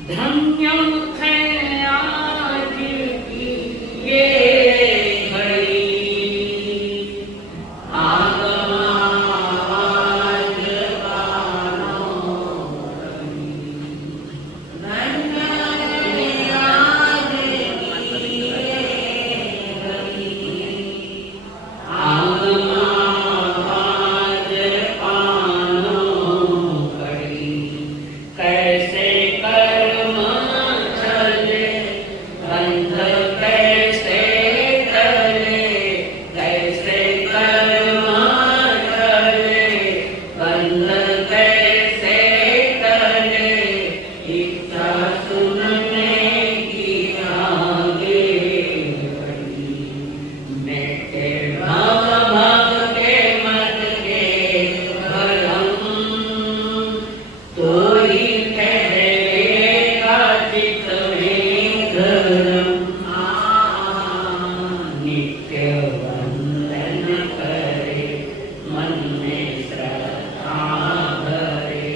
धन्य है आज की ये घड़ी, आगमाज पानो रही। धन्य है आज की ये घड़ी, आगमाज पानो रही। कैसे कर्म चले बंध कैसे टले, कैसे कर्म चले बंध कैसे टले। इच्छा सुनने की आगे बढ़ी, मेटे भव भव के मत के भरम। तो ही ठहरेगा चित्त में धर्म। नित्य वंदन करे मन में श्रद्धा भरे,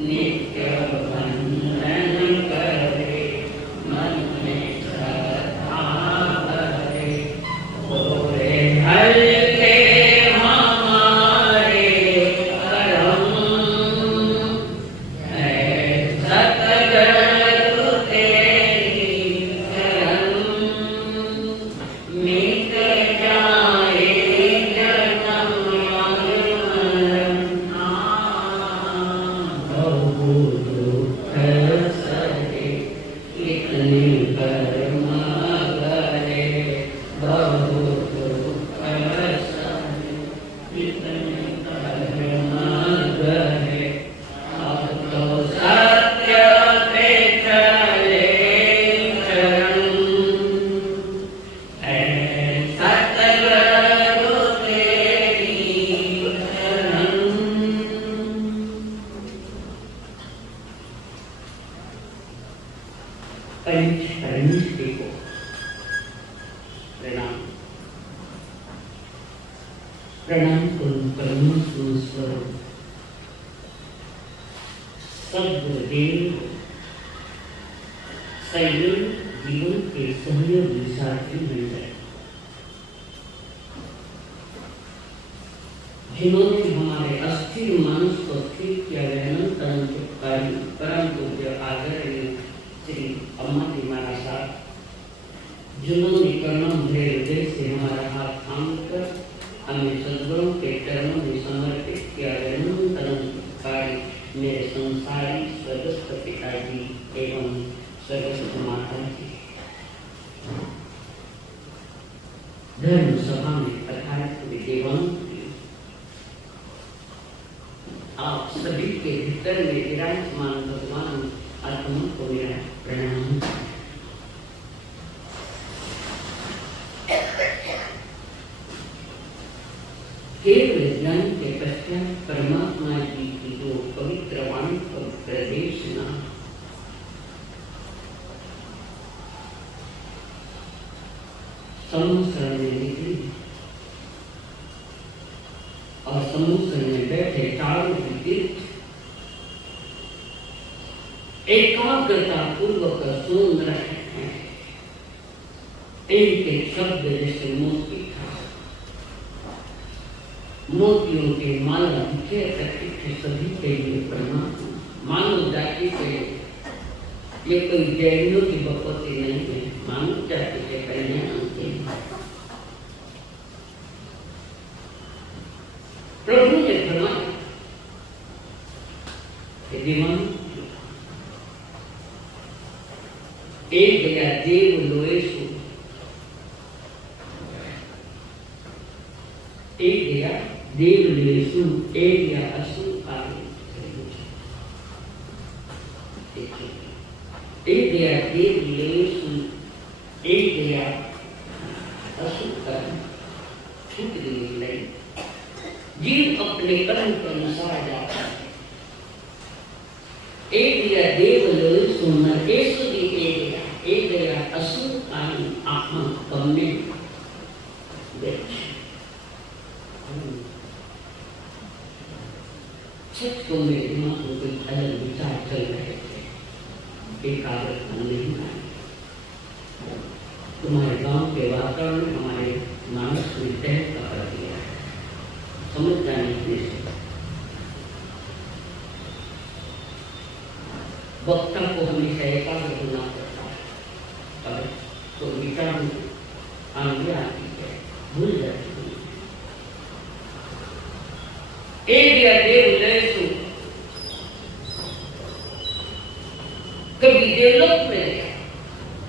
नित्य वंदन करे मन में श्रद्धा भरे। भोरे हल्के हमारे करम, सतगुरु तेरी शरण। मिट जाए जन्म मरण, बहु दुख सहे इतने कर्म करे। बहु दुख सहे इतने कर्म करे। अब तो सत्य पे चले चरण, है सतगुरु तेरी शरण। पंच परमेष्टि को प्रणाम। प्रणाम करूं परमेश्वर स्वरूप सद्गुरुदेव संयोग जीवन के सहयोगी साथी मंडल, जिन्होंने हमारे अस्थिर मानस को स्थिर किया। परम पूज्य आदरणीय श्री अम्मा जी महाराज साहब, जिन्होंने कर्म भरे हृदय से हमारा हाथ थामकर हमें सद्गुरुओं के चरणों में समर्पित किया। मेरे संसारी स्वर्गस्थ पिताजी एवं स्वर्गस्थ माता जी, धर्म सभा में पधारे विद्वान, आप सभी के भीतर में विराजमान भगवान आत्मा को मेरा प्रणाम। केवल ज्ञान के पश्चात परमात्मा जी की जो पवित्र वाणी पवित्र देशना, समूह में निकली और समूह में बैठे चारों तीर्थ एकाग्रता पूर्वक सुन रहे हैं। एक एक शब्द जैसे मोती था, मोतियों के माला दिखे प्रत्यक्ष सभी के लिए परमात्मा। मानव जाति के ये कोई जैनियों की बपौती नहीं है, मानव जाति के कल्याण के प्रभु ने फरमाया, दीवान एक गया देव लोएसु, एक गया देव लोएसु, एक गया असुर काले। एक गया देव लोएसु, एक गया असुर काले। छूट गई नहीं, जीव अपने कर्म के अनुसार जाता है। एक गया देव लोएसु नरकेशु भी एक गया असुर काले आत्मा कमने छठ को मेरे दिमाग में कोई अलग विचार चल रहे थे। एकाग्रता नहीं आई। तुम्हारे गांव के वातावरण में हमारे मानस में तह का कर दिया है, समझ जाने के लिए वक्ता को हमेशा एकाग्र होना पड़ता है, तो विचार आगे आती है, भूल जाती है। कभी देवलोक में गया,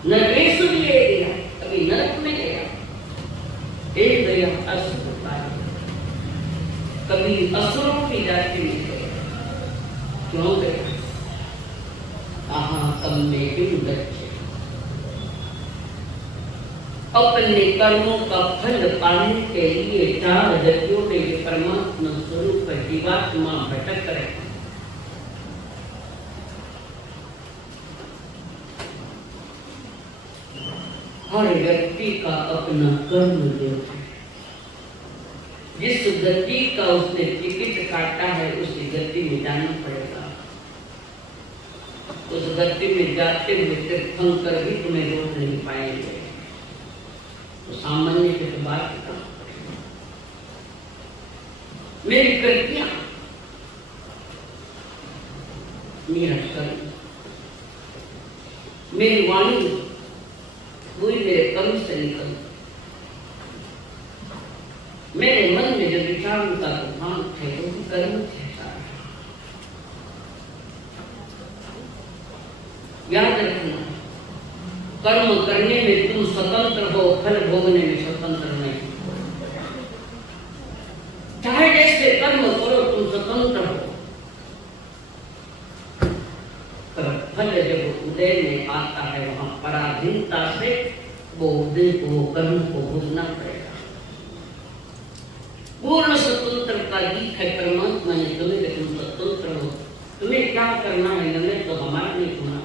नरकेश भी गया, कभी नरक में गया, एक गया असुर पाया, कभी असुरों की जाति में गया। क्यों गया? अपने कर्मों का फल पाने के लिए चार जगहों में परमात्मा स्वरूप जीवात्मा भटक रहे। हर व्यक्ति का अपना कर्म जो है, जिस गति का उसने टिकट काटा है उसी गति में जाना पड़ेगा। उस गति में जाते हुए तीर्थंकर भी तुम्हें रोक नहीं पाएंगे। तो सामान्य की तो बात का मेरी कृतियां, मेरा कर्म, मेरी वाणी पूरी मेरे कर्म से निकल, मेरे मन में जो विचार का तूफान थे वो भी कर्म थे। याद रखना, कर्म करने में तुम स्वतंत्र हो, फल भोगने में स्वतंत्र नहीं। चाहे जैसे कर्म करो तुम स्वतंत्र हो, पर फल जब उदय में आता है वहां पराधीनता से वो उदय को, कर्म को भोगना पड़ेगा। पूर्ण स्वतंत्रता दी है परमात्मा ने तुम्हें, तुम स्वतंत्र हो। तुम्हें क्या करना है हमें तो हमारा नहीं होना।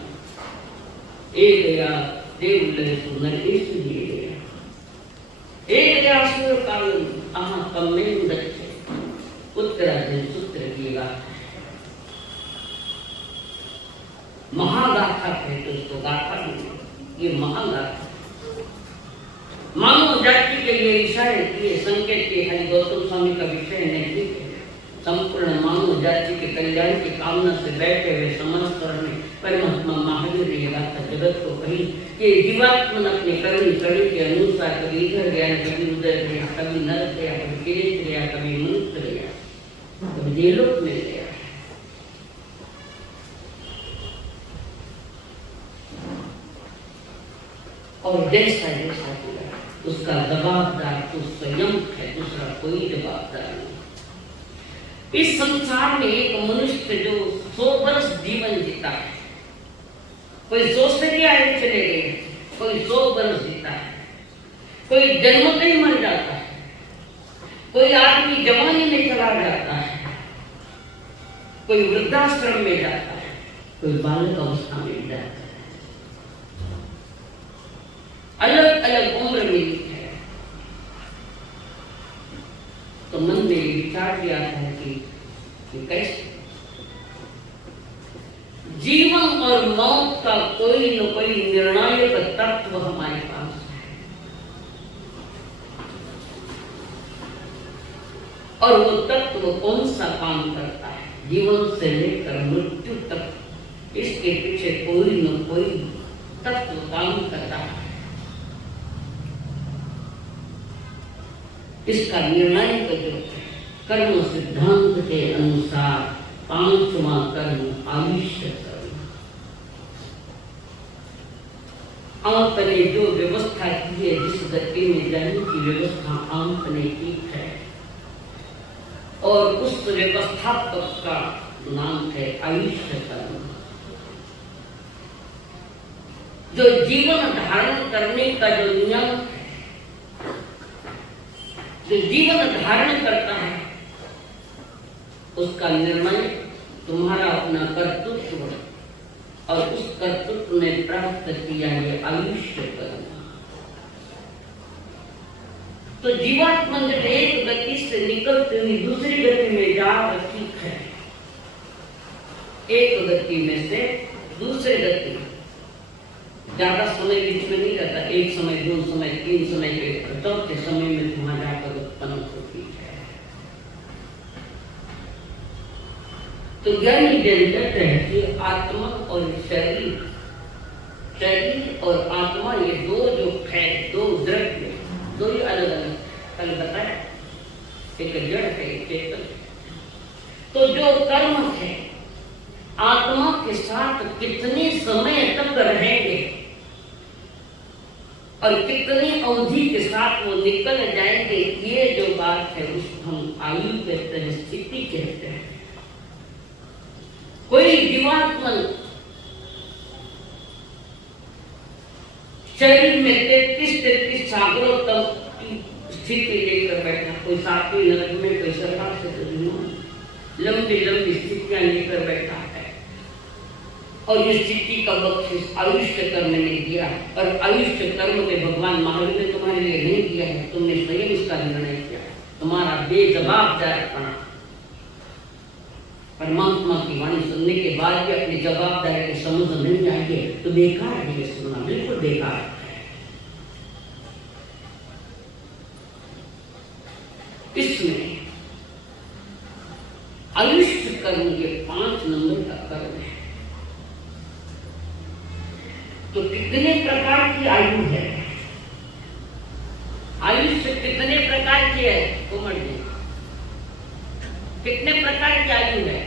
एक गया देव नरकेश लिए गया, एक गया असुर काल अहा कमें दक्षे उत्तराधि सूत्र की गाथा, महागाथा कहते उसको, गाथा नहीं, ये महागाथा। मानव जाति के लिए इशारे किए, संकेत किए, हरि गौतम स्वामी का विषय नहीं है। संपूर्ण मानव जाति के कल्याण की कामना से बैठे हुए समस्त में परमात्मा महावीर ने गाथा जगत को कही कि जीवात्मा अपने कर्म कड़ी के अनुसार कभी इधर गया, कभी उधर गया, कभी नरक गया, कभी तेज गया, कभी मनुष्य गया, कभी देवलोक में गया। और जैसा जैसा किया उसका जवाबदार तो स्वयं है, दूसरा कोई जवाबदार नहीं। इस संसार में एक मनुष्य जो 100 वर्ष जीवन जीता है, कोई 100 से भी आगे चले गए, कोई 100 वर्ष जीता है, कोई जन्मते ही मर जाता है, कोई आदमी जवानी में चला जाता है, कोई वृद्धाश्रम में जाता है, कोई बालक अवस्था में जाता है। अलग अलग उम्र मिली है। तो मन में विचार भी आता है कि कैसे जीवन और मौत का कोई न कोई निर्णायक तत्व हमारे पास है, और वो तत्व कौन सा काम करता है जीवन से लेकर मृत्यु तक। इसके पीछे कोई न कोई तत्व काम करता है। इसका निर्णय जो कर्म सिद्धांत के अनुसार 5वां कर्म आयुष्य कर्म। आपने जो व्यवस्था की है, जिस गति में जाने की व्यवस्था आपने की है, और उस व्यवस्थापक का नाम है आयुष्य कर्म। जो जीवन धारण करने का जो नियम, जो जीवन धारण करता है, उसका निर्णय तुम्हारा अपना कर्तृत्व, और उस कर्तृत्व ने प्राप्त किया है आयुष्य कर्म। तो जीवात्मा जब एक गति से निकलते हुए दूसरी गति में जा ठीक है, एक गति में से दूसरी गति ज्यादा समय बीच में नहीं रहता, एक समय, दो समय, तीन समय के चौथे समय में वहां जाकर उत्पन्न होती है। तो ज्ञानी जन कहते हैं कि आत्मा और शरीर, शरीर और आत्मा ये दो जो है, दो द्रव्य, दो ही अलग अलग, कल बताया, एक जड़ है एक चेतन है। तो जो कर्म है आत्मा के साथ कितने समय तक रहेंगे और कितनी अवधि के साथ वो निकल जाएंगे, ये जो बात है उसको हम आयु कहते हैं, स्थिति कहते हैं। कोई जीवात्मा शरीर में 33 सागरों तक की स्थिति लेकर बैठा, कोई सातवीं नरक में, कोई सरकार से लंबी लंबी स्थितियां लेकर बैठा है और इस स्थिति का बख्शिश आयुष्य कर्म ने दिया। और आयुष्य कर्म में भगवान महावीर ने तुम्हारे लिए नहीं दिया है, तुमने स्वयं इसका निर्णय किया। तुम्हारा बेजवाबदारपना, परमात्मा की वाणी सुनने के बाद भी अपनी जवाबदारी की समझ नहीं आएगी तो बेकार है ये सुनना, बिल्कुल बेकार है। इसमें आयुष्य कर्म के 5 नंबर का कर्म है। तो कितने प्रकार की आयु है? आयुष्य कितने प्रकार की है कुमार जी? कितने प्रकार की आयु है?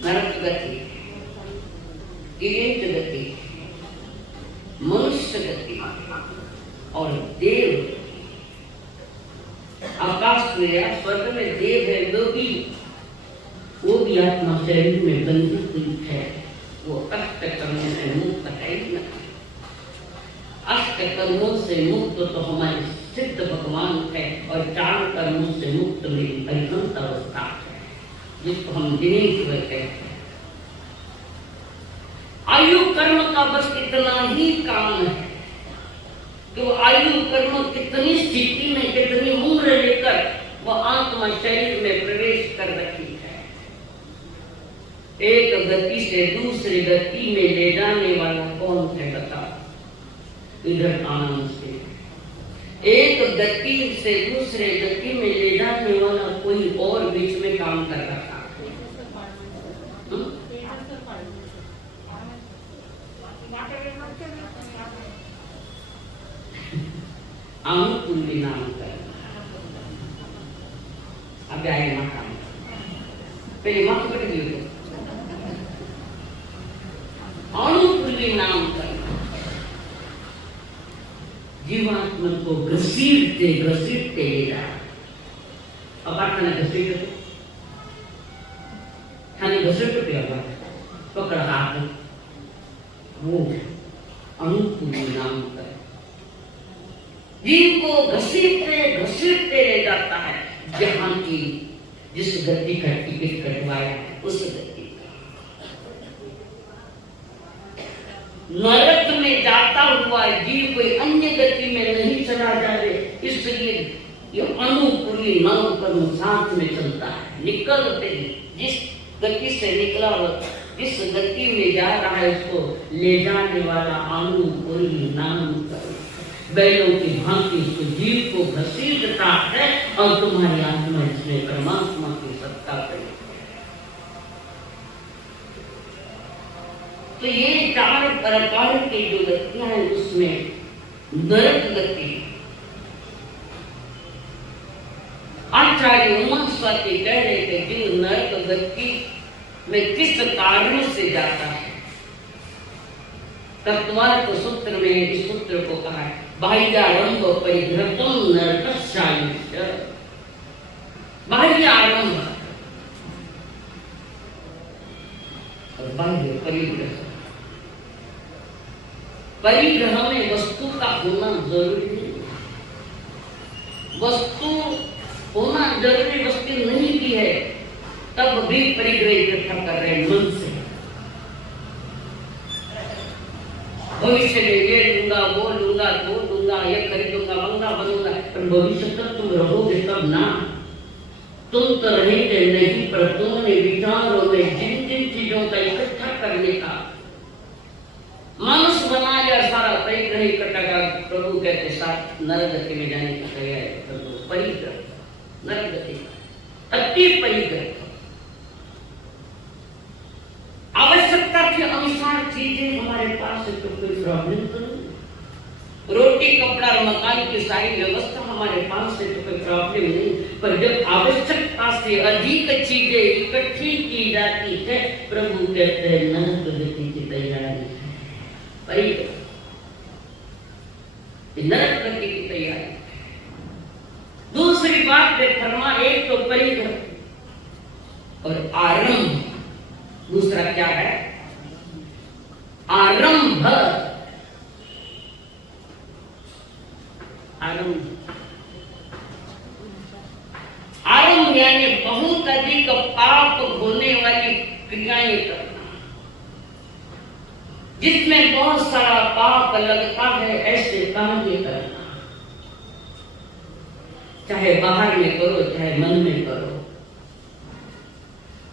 नरक गति, इरेत गति, मनुष्य गति और देव। आकाश में या स्वर्ग में देव है, वो भी आत्मा शरीर में बंधित है, वो अष्ट कर्मों से मुक्त है ही नहीं। अष्ट कर्मों से मुक्त तो हमारे सिद्ध भगवान है और 4 कर्मों से मुक्त मेरी परिणत अवस्था है, जिसको हम दिनेश्वर कहते हैं। आयु कर्म का बस इतना ही काम है कि वो आयु कर्म कितनी स्थिति में, कितनी उम्र लेकर वो आत्मा शरीर में प्रवेश कर रखी है। एक गति से दूसरी गति में ले जाने वाला कौन है बता? इधर आनंद से एक गति से दूसरे गति में ले जाने वाला कोई और बीच में काम कर रहा था। अनुकूल नाम करना। अब आए माँ काम, पहले माँ को कट दिए अनुकूल नाम करना। जीवात्मा को घसीटते घसीटते ले जा। अब आप खाने घसीटते, खाने घसीटते क्या बात? पकड़ हाथ, वो अनुकूल नाम कर जीव को घसीटते घसीटते ले जाता है जहां की जिस गति का टिकट कटवाया उस गति का। नरक में जाता हुआ जीव कोई अन्य गति में नहीं चला जाए, इसलिए ये अनुकूली नाम कर्म साथ में चलता है। निकलते जिस गति से निकला जिस गति में जा रहा है उसको ले जाने वाला अनुकूली नाम कर्म बैलों की भांति उसको जीव को घसीटता है और तुम्हारी आत्मा इसमें परमात्मा की सत्ता करी। तो ये 4 प्रकार की जो गतियां हैं उसमें नरक गति, आचार्य उमा स्वाति कह रहे थे कि नरक गति में किस कारण से जाता है। तत्वार्थ सूत्र में इस सूत्र को कहा है बाह्यारंभ परिघ्रतम नरकस्यायुष्य। बाह्यारंभ और बाह्य परिग्रह। परिग्रह में वस्तु का होना जरूरी नहीं, वस्तु होना जरूरी वस्तु नहीं भी है तब भी परिग्रह इकट्ठा कर रहे हैं मन से। भविष्य में ये लूंगा वो लूंगा वो लूंगा ये खरीदूंगा महंगा बनूंगा, पर भविष्य तक तुम रहोगे तब ना। तुम तो रहेंगे नहीं, पर तुमने विचारों में जिन जिन चीजों का इकट्ठा करने का मनुष्य बना लिया, सारा तय नहीं कटेगा। प्रभु कहते साथ नरगति में जाने की तैयारी कर दो। परिग्रह नरगति अति परिग्रह, आवश्यकता के अनुसार चीजें हमारे पास है तो कोई प्रॉब्लम तो नहीं। रोटी कपड़ा और मकान की सारी व्यवस्था हमारे पास है तो कोई प्रॉब्लम नहीं, पर जब आवश्यकता से अधिक चीजें इकट्ठी की जाती है, प्रभु कहते हैं नरक की तैयारी है। नरक की तैयारी। दूसरी बात फरमा, एक तो परिग्रह और आरंभ, दूसरा क्या है? आरंभ। आरंभ यानी बहुत अधिक पाप होने वाली क्रियाएं करना, जिसमें बहुत सारा पाप लगता है, ऐसे कार्य करना, चाहे बाहर में करो चाहे मन में करो।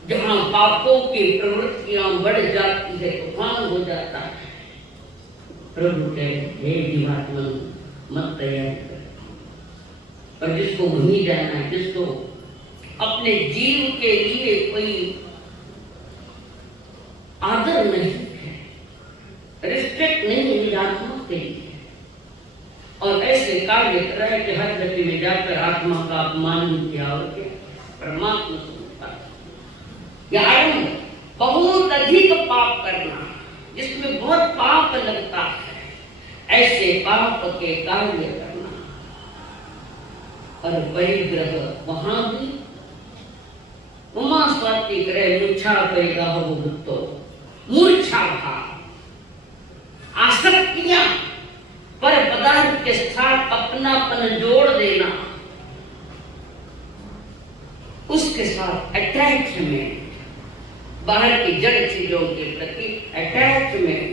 जहां पापों की प्रवृत्तियां बढ़ जाती है, तूफान हो जाता है। प्रभु कहे, हे जीवात्मा मत तैयारी कर। और जिसको वहीं जाना है, जिसको अपने जीव के लिए कोई आदर नहीं है, रिस्पेक्ट नहीं है आत्मा के लिए, और ऐसे कार्य कर रहा है कि हर गति में जाकर आत्मा का अपमान किया और क्या परमात्मा सुनता है। आरंभ बहुत अधिक पाप करना, जिसमें बहुत पाप लगता है, ऐसे पाप के कार्य करना। और परिग्रह, वहां भी उमा स्वाति ग्रह मूर्छा करेगा हो भुक्तो, मूर्छा भाव, आसक्तियां, पर पदार्थ के साथ अपनापन जोड़ देना, उसके साथ अटैचमेंट, बाहर की जड़ चीजों के प्रति अटैचमेंट,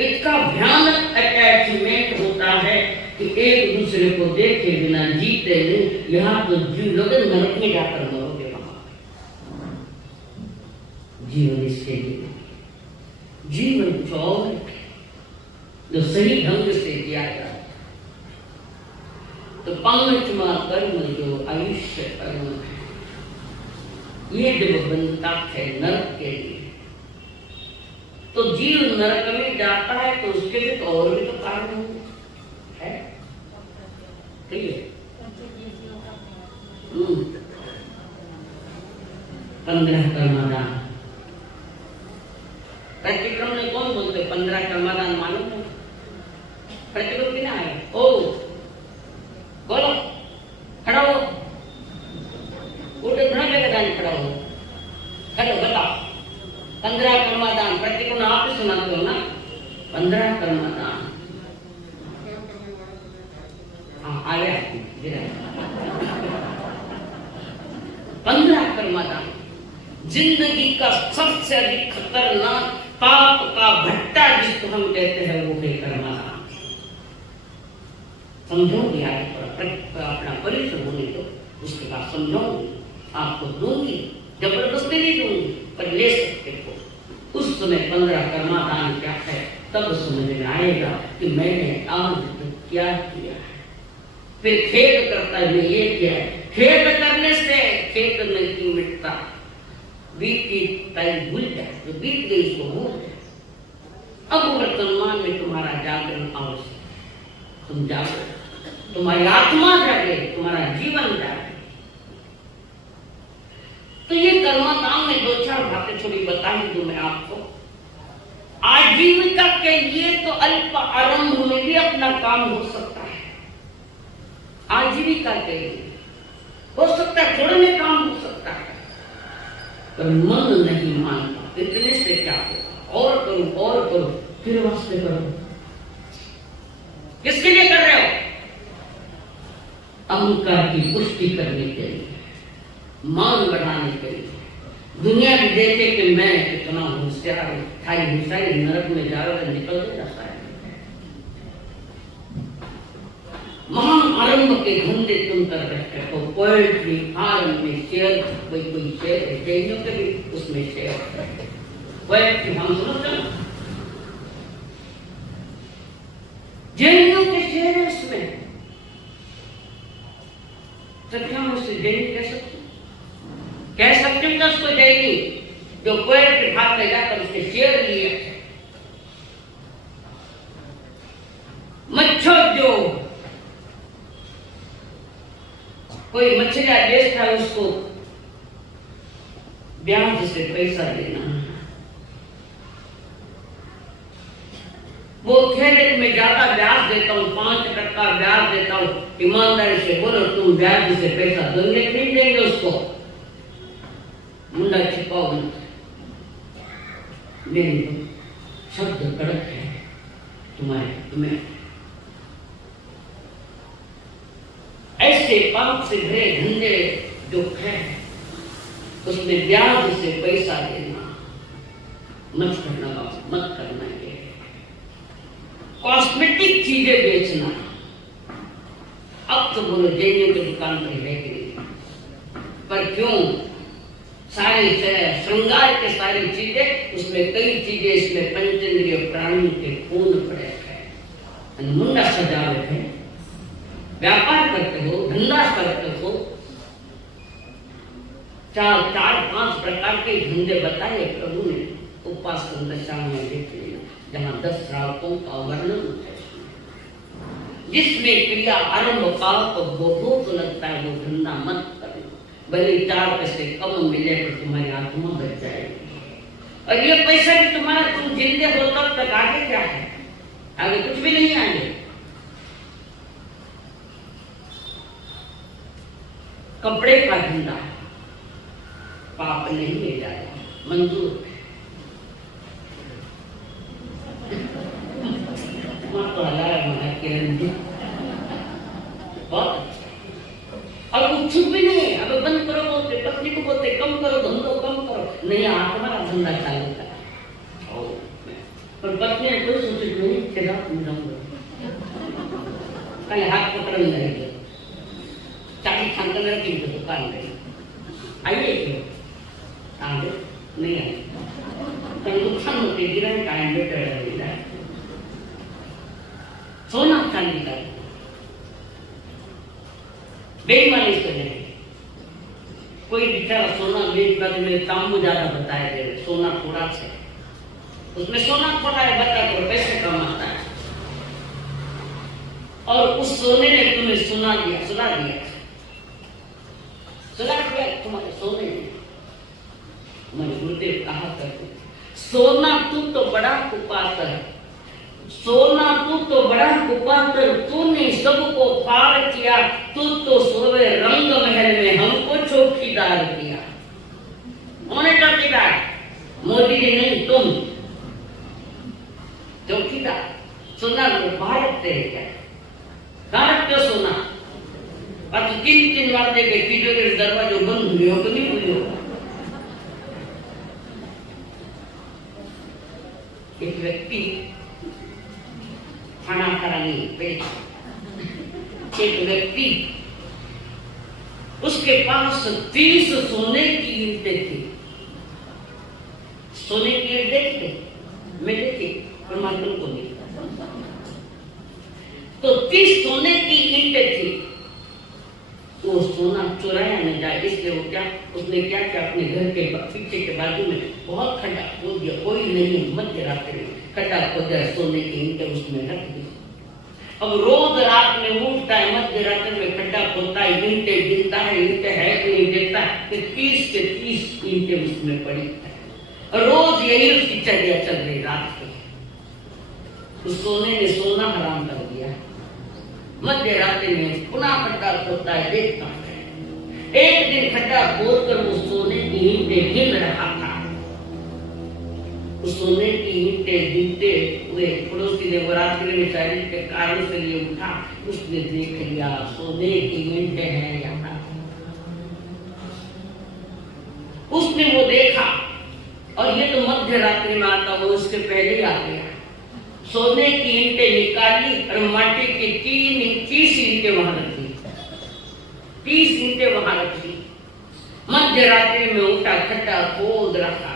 इतना भयानक अटैचमेंट होता है कि एक दूसरे को देखे बिना जीते नहीं। यहाँ तो जीव लोग नरक में जाकर मरोगे। वहां जीवन इसके लिए, जीवन चौल जो सही ढंग से किया जाए तो पांचवा कर्म जो आयुष्य कर्म है, ये जब बनता है नरक के लिए, तो जीव नरक में जाता है तो उसके लिए तो और भी तो कारण है, ठीक है। 15 कर्मदान प्रतिक्रम में कौन बोलते? 15 कर्मदान मालूम है? प्रतिक्रम की ना है? ओ बोलो, खड़ा हो, उठे, घना जगह दान खड़ा हो, खड़े बताओ। 15 कर्मदान प्रतिक्रम आप ही सुनाते हो ना? 15 कर्मदान आ गया 15 कर्मदान जिंदगी का सबसे अधिक खतरनाक पाप का भट्टा जिसको हम कहते हैं, वो है कर्मदान। समझोगे अपना परिश्रम होने दो, उसके बाद समझाऊंगी, आपको दूंगी, जबरदस्ती नहीं दूंगी, पर ले सकते हो। उस समय 15 कर्मदान क्या है, तब समझ में आएगा कि मैंने आज तक क्या किया है। फिर खेद करता है, ये क्या है? खेद करने से खेद नहीं मिटता, बीती तारीख भूल जाए, तो बीत गई उसको भूल जाए। अब वर्तमान में तुम्हारा जागरण आवश्यक, तुम जागो, तुम्हारी आत्मा जागे, तुम्हारा जीवन जागे। तो ये कर्मदान में 2-4 बातें थोड़ी बताई दूं मैं आपको। आजीविका के लिए तो अल्प आरंभ में भी अपना काम हो सकता है, आजीविका के लिए हो सकता है, थोड़े में काम हो सकता है, पर मन नहीं मानता, इतने से क्या होगा, और करो, फिर वास्ते करो। किसके लिए कर रहे हो? अहंकार की पुष्टि करने के लिए, मान बढ़ाने के लिए, दुनिया भी देखे कि मैं कितना होशियार हूं, थारी होशियारी नरक में जाकर निकल जाता है। महान आरंभ के धंधे तुम कर रहे हो। पोएट्री फार्म में शेयर, कोई शेयर है, जैनियों के भी उसमें शेयर है। पोएट्री फार्म सुनो, जैनियों के शेयर है उसमें। तो क्या हम उसे जैनी कह सकते? कह सकते हैं उसको जैनी जो पोएट्री फार्म में जाकर उसके शेयर लिए। मच्छर जो कोई मछलियां बेचता है उसको ब्याज से पैसा देना। वो कह मैं ज्यादा ब्याज देता हूँ, 5% ब्याज देता हूँ, ईमानदारी से बोलो तुम ब्याज से पैसा दोगे नहीं देंगे उसको? मुंडा छिपाओ मत। मेरी शब्द कड़क है तुम्हें ऐसे पाप से भरे धंधे जो है उसमें ब्याज से पैसा देना मत करना। ये कॉस्मेटिक चीजें बेचना, अब तो बोलो जैनियों की दुकान पर है कि नहीं? पर क्यों सारी श्रृंगार के सारी चीजें उसमें, कई चीजें इसमें पंचेंद्रिय प्राणियों के खून पड़े है। मुंडा सजावट है, व्यापार करते हो, धंधा करते हो। 4-5 प्रकार के धंधे बताए प्रभु ने उपासना दशा में देख लिया, जहाँ 10 श्रावकों का वर्णन है, जिसमें क्रिया आरंभ पाप बहुत लगता है वो धंधा मत करना। भले 4 पैसे कम मिले तो तुम्हारी आत्मा बच जाएगी, और ये पैसा भी तुम्हारा, तुम जिंदे हो तब तक। आगे क्या है? आगे कुछ भी नहीं आगे। कपड़े का धंधा पाप नहीं ले जाएगा, मंजूर है। तो हमारा किरण जी बहुत अच्छा। अब कुछ भी नहीं है, अब बंद करो बोलते, पत्नी को बोलते कम करो, धंधो कम करो, नहीं आत्मा का धंधा चालू करा। पर पत्नी ने कोई सोचे नहीं, चला तुम जाऊंगा कहीं हाथ पकड़ नहीं, 40 खान मेरा की दुकान गई, आइए क्यों आगे नहीं आए तो नुकसान होते गिरन का बेटा सोना चांदी का बेईमानी से नहीं। कोई बेचारा सोना बेच बात में तांबू ज्यादा बताया दे, सोना थोड़ा से, उसमें सोना थोड़ा है, बता तो पैसे कमाता है, और उस सोने ने तुम्हें सुना दिया तुम्हारे सोने में। हमारे गुरुदेव कहा करते, सोना तू तो बड़ा कुपातर, सोना तू तो बड़ा कुपातर, तूने सबको पार किया, तू तो सोवे रंग महल में हमको चौकीदार किया। उन्होंने चौकीदार, मोदी जी नहीं, तुम चौकीदार। सोना को बाहर रखते हैं क्या? कहाँ रखते हो सोना? अब 3 बार देखे तिजोरी दरवाजे बंद हुए हो तो नहीं हुए हो। एक व्यक्ति खाना खरानी पेट, एक व्यक्ति उसके पास 30 सोने की ईंटें थी। सोने की ईंट देखते मैं देखी परमात्मा को नहीं, तो 30 सोने की ईंटें थी। वो सोना चुराया न जाए इसलिए वो क्या, उसने क्या किया, अपने घर के पीछे के बाजू में बहुत खड्डा खोद दिया, कोई नहीं, मध्य रात्रि में खड्डा खोदा, सोने की ईंटें उसमें रख दी। अब रोज रात में उठता है, मध्य रात्रि में खड्डा खोदता है, ईंटें गिनता है, ईंटें है कि नहीं देखता है, 30 के 30 ईंटें उसमें पड़ी है। रोज यही उसकी चर्या चल रही रात की। उस सोने ने सोना हराम कर दिया। मध्य रात्रि में पुनः खड्डा खोदता है, देखता है। एक दिन खड्डा खोद कर वो सोने की ईंटें गिन रहा था। उस सोने की ईंटें गिनते हुए पड़ोसी ने रात्रि में शायद के कारण से लिए उठा, उसने देख लिया सोने की ईंटें हैं यहाँ। उसने वो देखा, और ये तो मध्य रात्रि में आता, वो उसके पहले ही आ गया। सोने की ईंटें निकाली और माटी की 30 ईंटें वहां रखी। 30 ईंटें वहां रखी। मध्य रात्रि में उठा, खड्डा खोद रखा,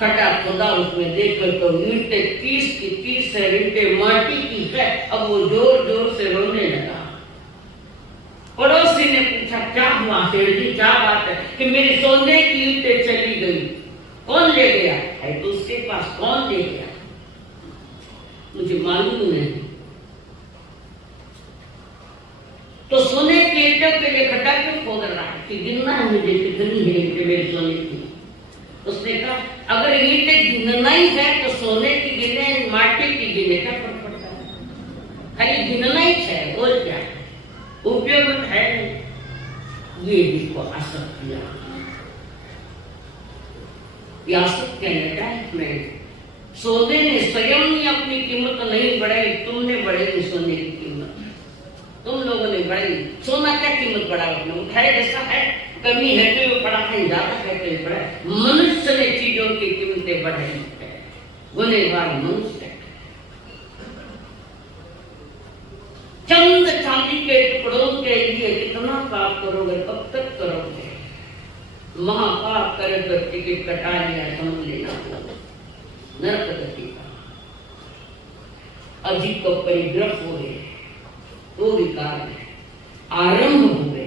खड्डा खोदा, उसमें देखकर तो ईंटें 30 की 30 है, ईंटें माटी की है। अब वो जोर जोर से रोने लगा। पड़ोसी ने पूछा क्या हुआ सेठ जी, क्या बात है? कि मेरी सोने की ईंटें चली गई। कौन ले गया है? तो उसके पास कौन ले गया मुझे मालूम नहीं। तो सोने की ईंटों के लिए खड्डा क्यों खोद रहा है? कि गिनना है मुझे कितनी है ईंटें मेरी सोने की। उसने कहा अगर ईंटें गिनना ही है तो सोने की गिने माटी की गिने, क्या फर्क पड़ता है? खाली गिनना ही है, और क्या उपयोग है? ये जिसको आसक्त किया, आसक्त क्या अटैचमेंट। सोने ने स्वयं ही अपनी कीमत नहीं बढ़ाई, तुमने बढ़ाई सोने की कीमत। तुम लोगों ने बढ़ाई। सोना क्या कीमत बढ़ा? अपने उठाए जैसा है, कमी है तो बढ़ा है, ज्यादा है तो बढ़ा। मनुष्य ने चीजों की कीमतें बढ़ाई है, गुनहगार मनुष्य। चंद चांदी के टुकड़ों के लिए कितना पाप करोगे, कब तक करोगे? महापाप करे तो टिकट कटा लिया, समझ लेना नरक गति का। अधिक को परिग्रह हुए तो विकार आरंभ हुए।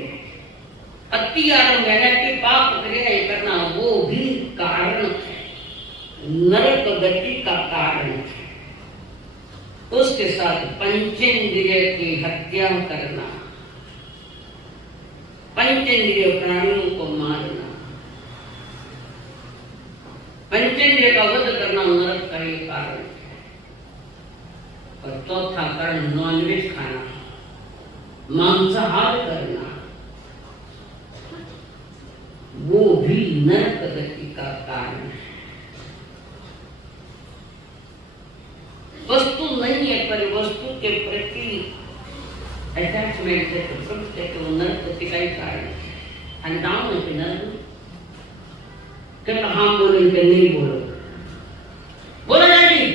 अति आरंभ है कि पाप करे करना, वो भी कारण है, नरक गति का कारण है। उसके साथ पंचेंद्रिय की हत्या करना, पंचेंद्रिय प्राणियों को मारना, पंचेंद्रिय का वध करना नरक का ही कारण है। और चौथा कारण नॉनवेज खाना, मांसाहार करना, वो भी नरक गति का कारण है। वस्तु नहीं है पर वस्तु के प्रति अटैचमेंट है तो प्रकृति के वो नरक गति का ही कारण है। अंजाम है कि नरक क्या हाँ बोलो इनके नहीं बोलो, बोलो जाएगी।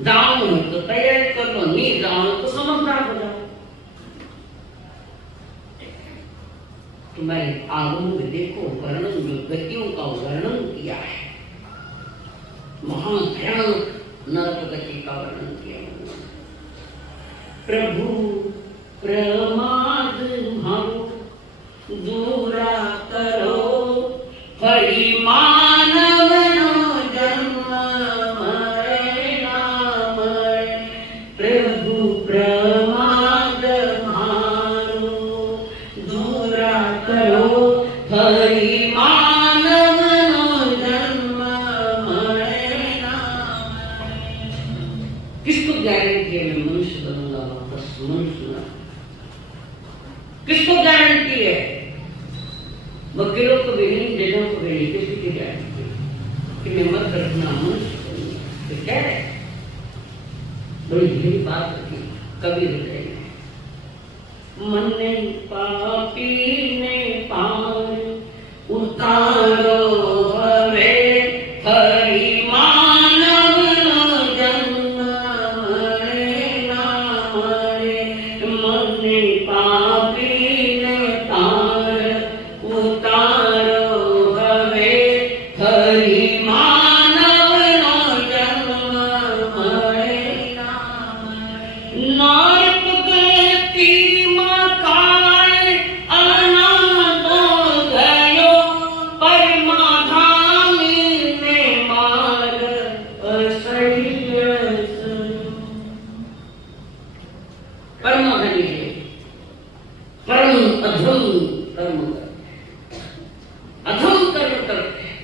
जाओ तो तैयारी कर लो, नहीं जाओ तो समझदार हो जाओ। तुम्हारे आगम में देखो वर्णन, जो गतियों का वर्णन किया है, महाभयानक नरक गति का वर्णन किया। प्रभु प्रमाद भावो दूरा करो, हरि मानव नो जन्म मरे ना मरे। प्रभु प्रमाद भावो दूरा करो, हरि मानव नो जन्म मरे ना मरे। किसको गारंटी है मैं मनुष्य बनूंगा वापस मनुष्य? किसको गारंटी है? वकीलों को भी नहीं, जजों को भी नहीं, किसी की गारंटी कि मैं मत रखना मनुष्य बनूंगा? तो क्या है? बड़ी यही बात होती कभी बताइए। मन पापी ने पार उतारो हवे, हरि मानव नो जन्म मरे ना मरे। मन पापी ने पार उतारो हवे, हरि मानव नो जन्म मरे ना मरे। नरक गति मकान अनंत गयो, परमाधामी ने मार असह्य सयो। परमाधामी है, परम अधम कर्म करते, अधम कर्म करते हैं।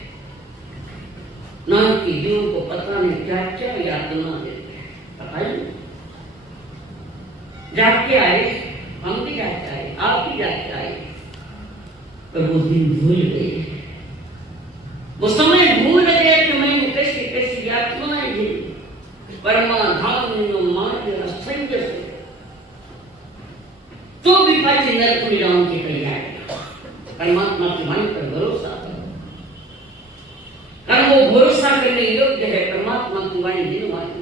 ना कि जीव को पता नहीं क्या क्या यातना देते हैं, पता ही नहीं। जाके आए, हम भी जाके आए, आप भी जाके आए, पर वो दिन भूल गए, वो समय भूल गए कि मैंने कैसी कैसी यातनाएं दी। परमाधाम ने मार दिया असह्य से, तो भी पाची नरक में जाऊं की तैयारी। परमात्मा की वाणी पर भरोसा, कारण वो भरोसा करने योग्य है। परमात्मा की वाणी दिन वाणी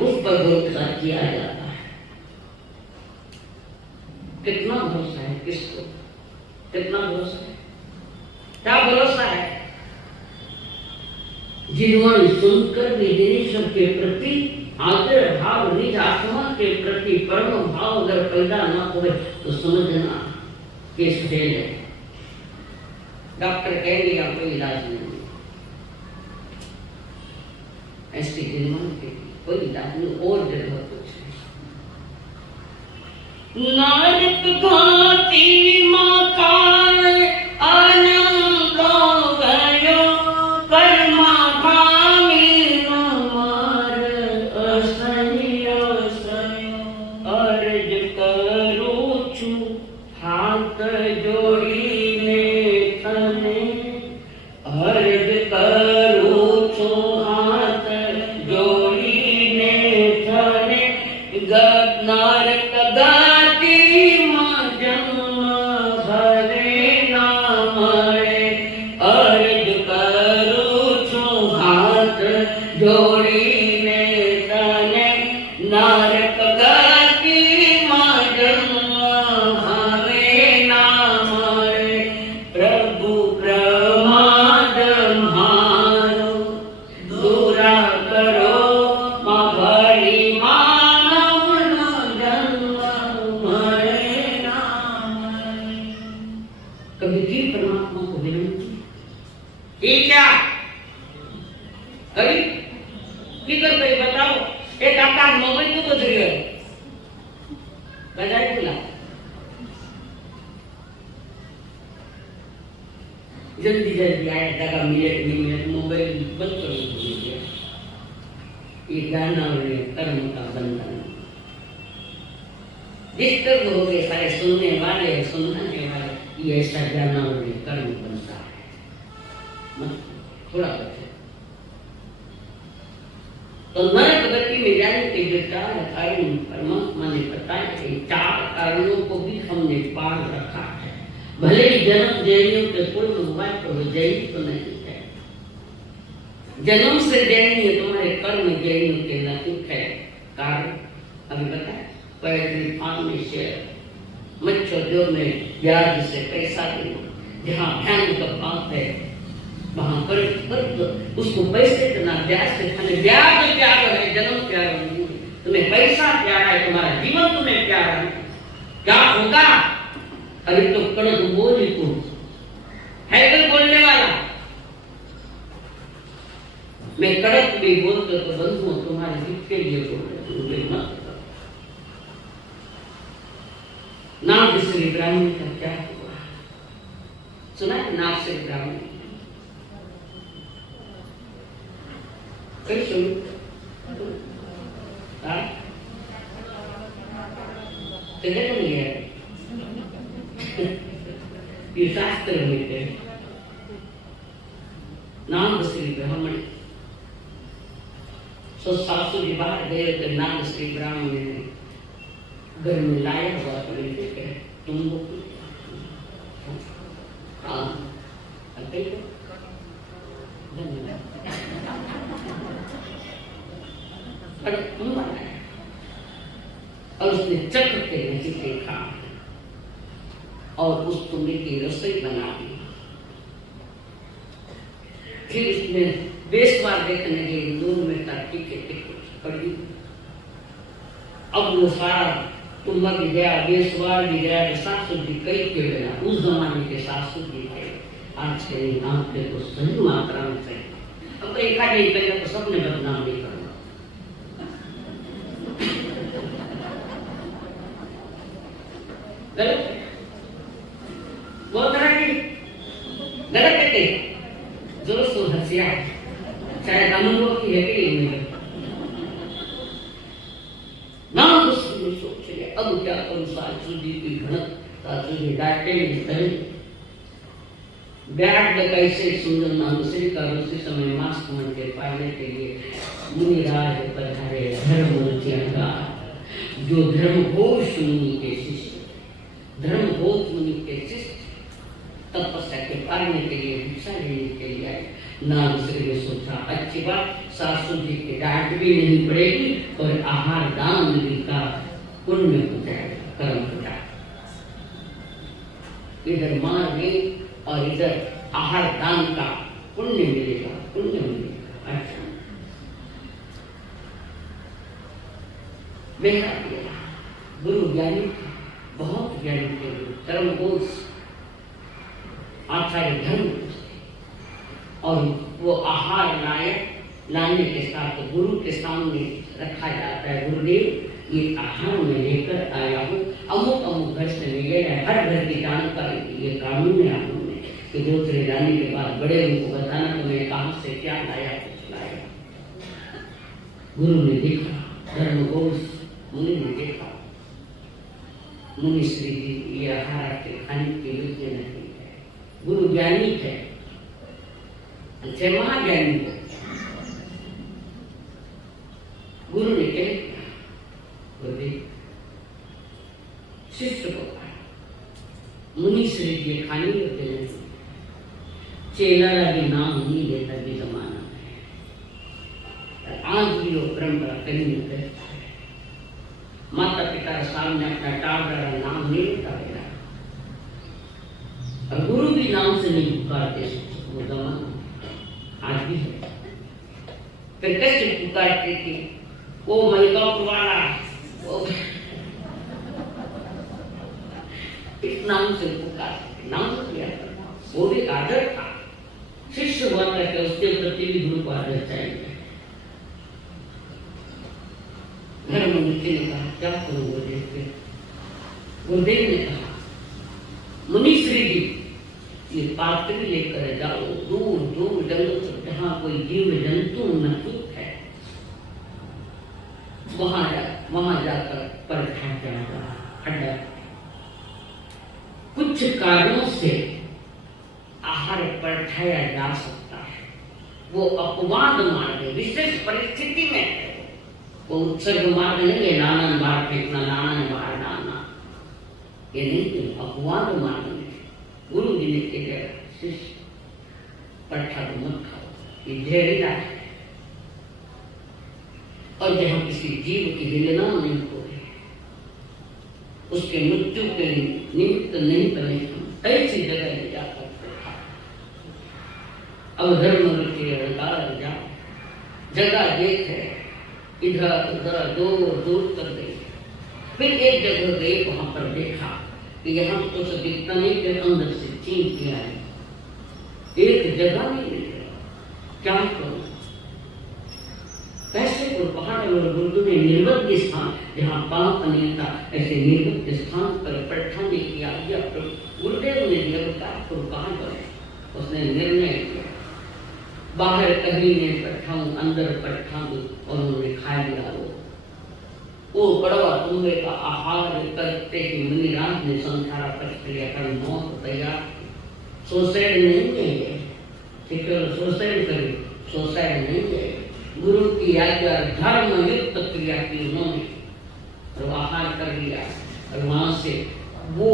उस पर भरोसा किया जाता है। कितना भरोसा है किसको? कितना भरोसा है? क्या भरोसा है? जिन्होंने सुनकर विदेशों के प्रति आदर भाव, निज आत्मा के प्रति परम भाव अगर पैदा न हो तो समझना केस फेल है। डॉक्टर कहेंगे या कोई इलाज नहीं, ऐसी जिन्होंने के कोई इलाज नहीं और जगह कुछ नहीं। नानक घाती मकान आनंद गयो कर्मा भामी नमर असयो अर्ज करू छु हाथ जोड़ी ने थने अर्ज करू छु हाथ जोड़ी ने थने नारक गाती जन्म भरे नामरे अर्ज करू छु हाथ जोड़ी ने तने नारक गाती जन्म भरे नामरे प्रभु प्रमाद मारो दूरा करो मा भरी कभी की परमात्मा को विनती ये क्या अरे की कर भाई बताओ एक आपका मोबाइल को गुजर गया बजाय खुला जल्दी जल्दी आया जगह मिनट मोबाइल बंद कर दीजिए। ये गाना और कर्म का बंधन डिस्टर्ब हो गए सारे सुनने वाले सुनाने वाले। ये ऐसा गाना और कर्म बनता है मत थोड़ा बचे तो नरक गति में जाने के जो चार कारण परमात्मा ने बताए चार कारणों को भी हमने पार रखा है। भले ही जन्म जैनियों के पूर्व हुआ तो वो जैन तो नहीं है, जन्म से जैन है तुम्हारे कर्म जैनियों के नतीक है। कारण अभी बताए पैदल फार्मी शेयर मच्छोद्योग में ब्याज से पैसा देना, जहाँ ध्यान का बात है वहां पर उसको पैसे देना, ब्याज से खाने। ब्याज प्यार है, जन्म प्यार नहीं, तुम्हें पैसा प्यारा है, तुम्हारा जीवन तुम्हें प्यारा है। क्या होगा? अरे तो कड़क बोल तू है कोई बोलने वाला। मैं कड़क भी बोलते तो बंधु तुम्हारे हित के लिए बोल मत। नाग श्री ब्राह्मण का क्या हुआ सुना है? नाग श्री ब्राह्मण कैसे नहीं है ये शास्त्र में है। नाग श्री ब्राह्मण सो सासू जी बाहर गए तो नाग श्री ब्राह्मण ने घर में लाया हुआ तो लेके तुम लोग और उसने चक्र के नीचे देखा और उस तुम्हें की रसोई बना दी। फिर उसने बेसवार देखने के दूर में ताकि के पड़ी। अब वो सारा तुम्बा भी गया, बेसवार भी गया, सासू जी कई के गया। उस जमाने के सासू जी थे, आज के नाम के तो सही मात्रा में थे। अब तो एक आदमी कहेगा तो सबने बदनाम नहीं करना। गलत बहुत तरह की गलत कहते जोर से हंसिया शायद अनुभव की है कि नहीं ना उसने सोच लिया अब क्या करूं। सासू जी की भनक, सासू जी डांटे नहीं ब्याज कैसे सुंदर नामश्री का उसी समय मास्क मन के पाने के लिए मुनिराज पधारे धर्म का जो धर्म घोष मुनि के शिष्य, धर्म घोष मुनि के शिष्य तपस्या के पाने के लिए भिक्षा लेने के लिए आए। नामश्री ने सोचा अच्छी बात, सासू जी के डांट भी नहीं पड़ेगी और आहार दान भी का पुण्य हो जाएगा, कर्म हो जाएगा। इधर मार्ग और इधर आहार दान का पुण्य मिलेगा, पुण्य मिलेगा। अच्छा मेरा गुरु ज्ञानी थे, बहुत ज्ञानी थे, धर्मघोष आचार्य धर्म और वो आहार लाने के साथ गुरु के सामने रखा जाता है। गुरुदेव ये आहार में लेकर आया हूँ, अमुक अमुक घर से ले गया है, हर घर की जानकारी, ये कानून है आप में कि दूसरे जाने के बाद बड़े उनको बताना तो मैं कहाँ से क्या लाया कुछ लाया। गुरु ने देखा, धर्मघोष मुनि ने देखा, मुनि श्री जी ये आहार आपके खाने के योग्य नहीं है। गुरु ज्ञानी थे, अच्छे महाज्ञानी थे। गुरु ने कह गुरुदेव शिष्य को कहा मुनि श्री जी खाने योग्य नहीं, चेला भी नाम नहीं लेता भी जमाना है। आज भी वो परंपरा कहीं नहीं करता है। माता पिता सामने अपना टाबरा नाम नहीं लेता है और गुरु भी नाम से नहीं पुकारते, वो जमाना आज भी है। फिर कैसे पुकारते थे, वो मलकापुर वाला, वो इस नाम से पुकारते, नाम से किया था, वो भी आदर था। शिष्य हुआ करके उसके प्रति भी गुरु को आदर चाहिए। धर्ममुनि ने कहा क्या करूं गुरुदेव से? गुरुदेव ने कहा मुनि श्री जी ये पात्र लेकर जाओ दूर दूर जंगल से, जहाँ कोई जीव जंतु न है वहां जाकर परखा जाएगा। अड्डा कुछ कारणों से आहार परखाया जा सकता है, वो अपवाद मार्ग है, विशेष परिस्थिति में है। वो उत्सर्ग मार्ग नहीं है, नानन बार फेंकना, नानन बार डालना, ये नहीं है, अपवाद मार्ग में। गुरु जी ने कहा शिष्य परखा को मत खाओ, ये जहरीला है और जहाँ किसी जीव की हिलना नहीं हो, उसके मृत्यु के निमित्त नहीं बने, ऐसी जगह ले जाकर अब धर्म के अनुसार जा जगह देख है, इधर उधर दूर दूर कर गई। फिर एक जगह गए, वहां पर देखा कि यहाँ तो सब दिखता नहीं कि अंदर से चीन किया है, एक जगह नहीं मिल रहा, क्या करूं कैसे? और पहाड़ और गुरु ने निर्वत स्थान जहाँ पाप नहीं था, ऐसे निर्वत स्थान पर पट्ठा ने किया, गुरुदेव ने दिया तो कहाँ जाए? उसने निर्णय किया बाहर कहीं ने पट्ठाऊं, अंदर पट्ठाऊं, और उन्होंने खा लिया। वो कड़वा तुम्बे का आहार करते ही मुनिराज ने संसारा पच लिया कर मौत तैयार। सुसाइड नहीं है, ठीक है, सुसाइड करे, सुसाइड नहीं है, गुरु की आज्ञा धर्म युक्त क्रिया की उन्होंने और आहार कर लिया और वहां से वो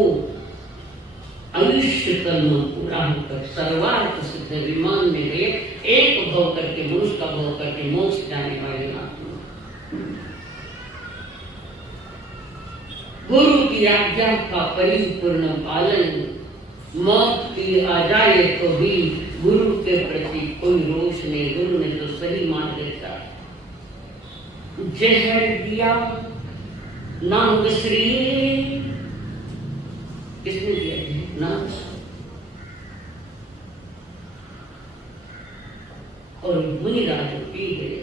आयुष्य कर्म पूरा होकर सर्वार्थ सिद्ध विमान में गए, एक भव करके मनुष्य का भव करके मोक्ष जाने वाले महात्मा। गुरु की आज्ञा का परिपूर्ण पालन, मौत की आ जाए तो भी गुरु के प्रति कोई रोष नहीं। गुरु ने तो सही मान देता, जहर दिया नाम श्री, किसने दिया नाम? और मुनिराज पी गए।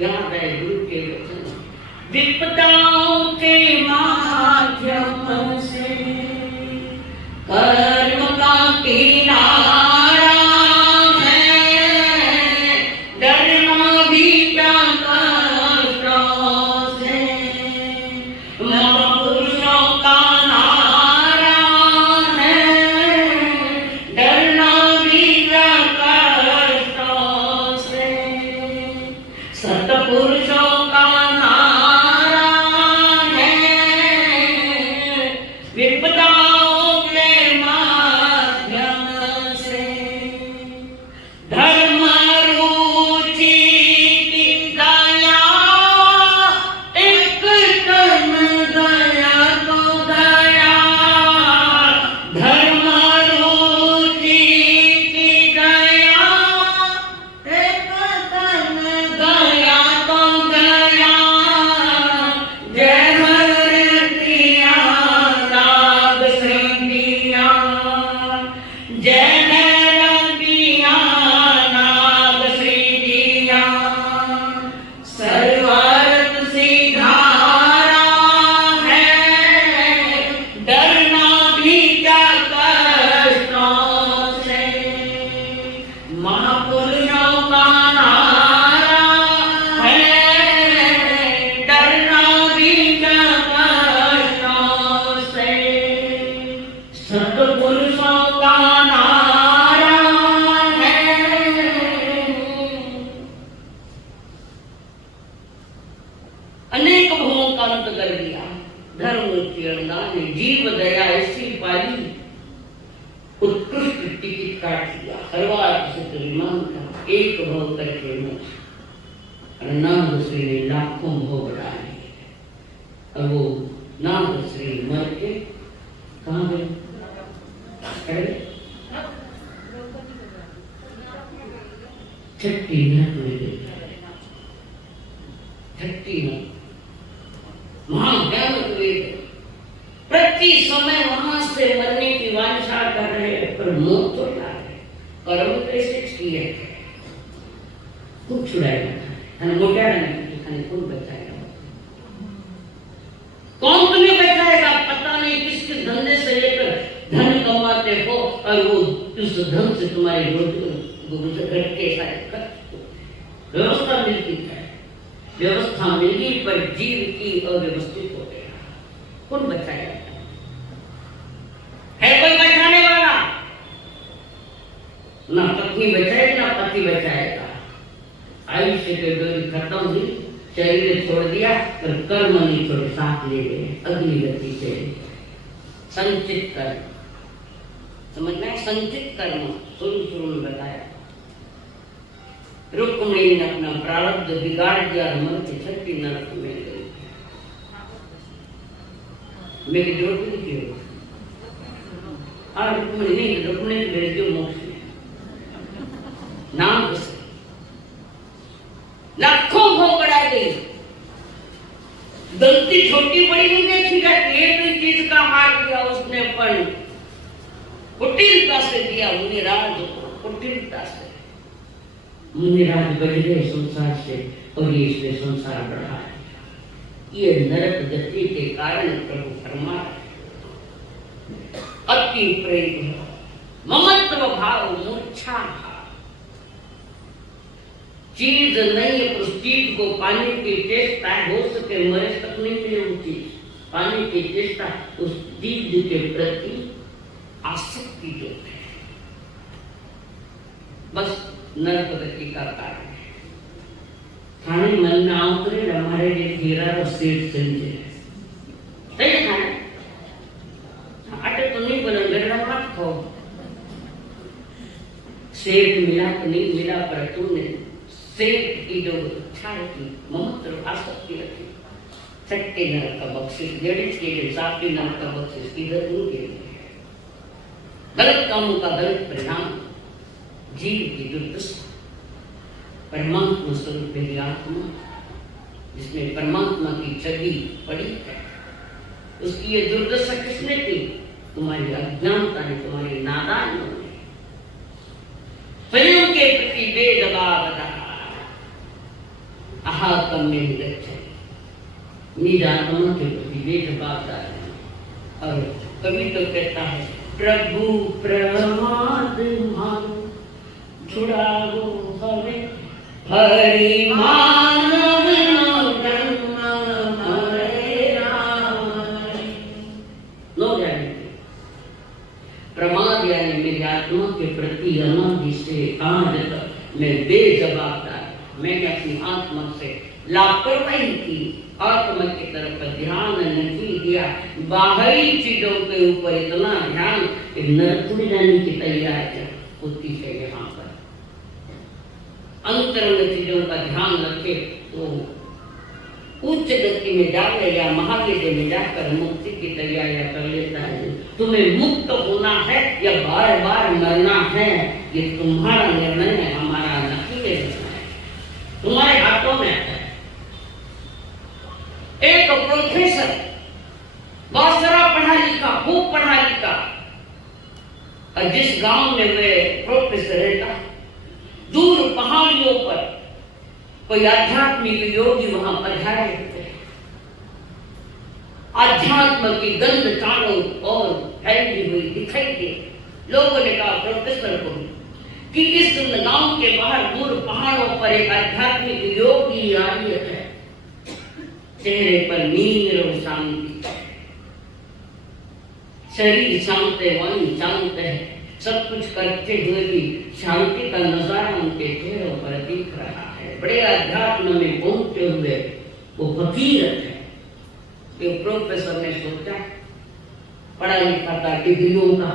याद है गुरु के वचन, विपदाओं के माध्यम से कर्म का किनारा है, डरना भी क्या कष्टों से, महापुरुषों का नारा है, डरना भी क्या कष्टों से, सतपुरुषों का नारा है, टिकट काट दिया, सर्वार्थ सिद्ध विमान का एक भव करके मोक्ष। नागश्री ने लाखों भव बढ़ाए और वो नागश्री मर के कहाँ गए? छठी नरक में गए। छठी नरक वहां भयानक वेद, प्रति समय वहां से मरने की वांछा कर रहे, पर मौत तो ला रहे। कर्म कैसे किए खूब छुड़ाएगा खाने कौन बचाएगा? कौन तुम्हें बचाएगा? पता नहीं किसके धंधे से लेकर धन कमाते हो और वो उस धन से तुम्हारे व्यवस्था मिलती है, व्यवस्था मिली पर जीव की अव्यवस्थित हो गया। कौन बचाएगा? है कोई बचाने वाला? ना पत्नी बचाएगी ना पति बचाएगा। आयुष्य की डोरी खत्म हुई, शरीर छोड़ दिया पर कर्म नहीं छोड़े, साथ ले गए अगली गति से। संचित कर्म समझना है, संचित कर्म शुरू में बताया। रुक्मिणी ने अपना प्रारब्ध बिगाड़ दिया, मन के छठी नरक में गई। मेरी ड्यूटी नहीं की रुक्मिणी नहीं, रुक्मिणी भेज दियो मोक्ष में नाम से लाखों भोग बढ़ाई गई। गलती छोटी बड़ी नहीं देखी जाती, एक चीज का हार दिया उसने, पर कुटिलता से दिया मुनिराज, कुटिलता से मुनिराज बढ़ गए संसार से और ये इसने संसार बढ़ा। ये नरक गति के कारण प्रभु फरमा अति प्रेम ममत्व भाव मूर्छा भाव। चीज नहीं है, उस चीज को पाने की चेष्टा हो सके मरे तक नहीं मिले, वो चीज पाने की चेष्टा, उस चीज के प्रति आसक्ति जो है, बस नरक गति का कारण है। खाने मन में आउतरे हमारे लिए घेरा और सेठ संजय सही है खाना अटे तो नहीं बोले गड़ा मत खाओ। सेठ मिला तो नहीं मिला, पर तुमने सेठ की जो इच्छा रखी, ममत्व आसक्ति रखी, छठे नरक का बख्शिश लेडीज के लिए, सातवीं नरक का बख्शिश इधर नहीं के लिए। गलत कामों का गलत परिणाम, जीव की दुर्दशा। परमात्मा स्वरूप मेरी आत्मा जिसमें परमात्मा की छवि पड़ी है, उसकी ये दुर्दशा किसने की? तुम्हारी अज्ञानता ने, तुम्हारी नादानियों ने। स्वयं के प्रति बेजवाब अहातम में निज आत्मा के प्रति बेजवाब। और कभी तो कहता है प्रभु प्रमाद मानो छुड़ाओ हमें हरि मानव प्रमाद यानी मेरी आत्मा के प्रति अनादि से आज तक मैं बेजवाबदार, मैंने अपनी आत्मा से लापरवाही की, आत्मा की तरफ ध्यान नहीं दिया, बाहरी चीजों के ऊपर इतना ध्यान कि नरक में जाने की तैयारी होती है। यहाँ पर अंतरंग चीजों का ध्यान रखे तो उच्च गति में जाकर या महागति में जाकर मुक्ति की तैयारियां कर लेता है। तुम्हें मुक्त होना है या बार बार मरना है, ये तुम्हारा निर्णय है, हमारा नहीं है, तुम्हारे हाथों में है। एक प्रोफेसर बहुत सारा पढ़ा लिखा, खूब पढ़ा लिखा, और जिस गांव में वे प्रोफेसर रहता, दूर पहाड़ियों पर कोई आध्यात्मिक योगी वहां पधारे थे। आध्यात्म की गंध चारों ओर फैली हुई दिखाई दे। लोगों ने कहा प्रोफेसर को कि इस गांव के बाहर दूर पहाड़ों पर एक आध्यात्मिक योगी आई है, चेहरे पर नीर और शांति, शरीर शांत है, वाणी शांत है, सब कुछ करते हुए भी शांति का नजारा उनके चेहरों पर दिख रहा है। बड़े अध्यात्म में पहुंचते हुए वो फकीर है। ये प्रोफेसर ने सोचा, पढ़ा लिखा था डिग्रियों का,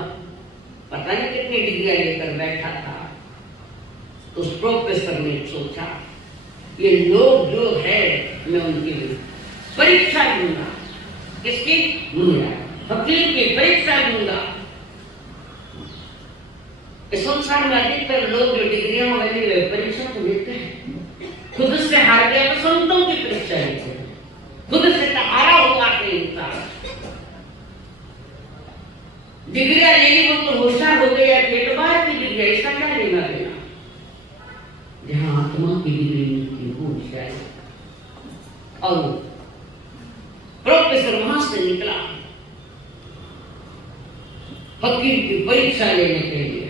पता नहीं कितनी डिग्रियां लेकर बैठा था। उस प्रोफेसर ने सोचा ये लोग जो है मैं उनकी परीक्षा लूंगा। किसकी? लूंगा फकीर की परीक्षा लूंगा। इस संसार में अधिकतर लोग जो डिग्रियां वाले परीक्षा तो लेते हैं, खुद से हार गया तो संतों की परीक्षा लेते हैं। खुद से तो हारा हुआ इंसान डिग्रियां ले ली, वो तो होशियार हो गया, पेटवार की डिग्री, इसका क्या लेना देना। जहां आत्मा की डिग्री मिलती है वो होशियार। और प्रोफेसर वहां से निकला फकीर की परीक्षा लेने के लिए।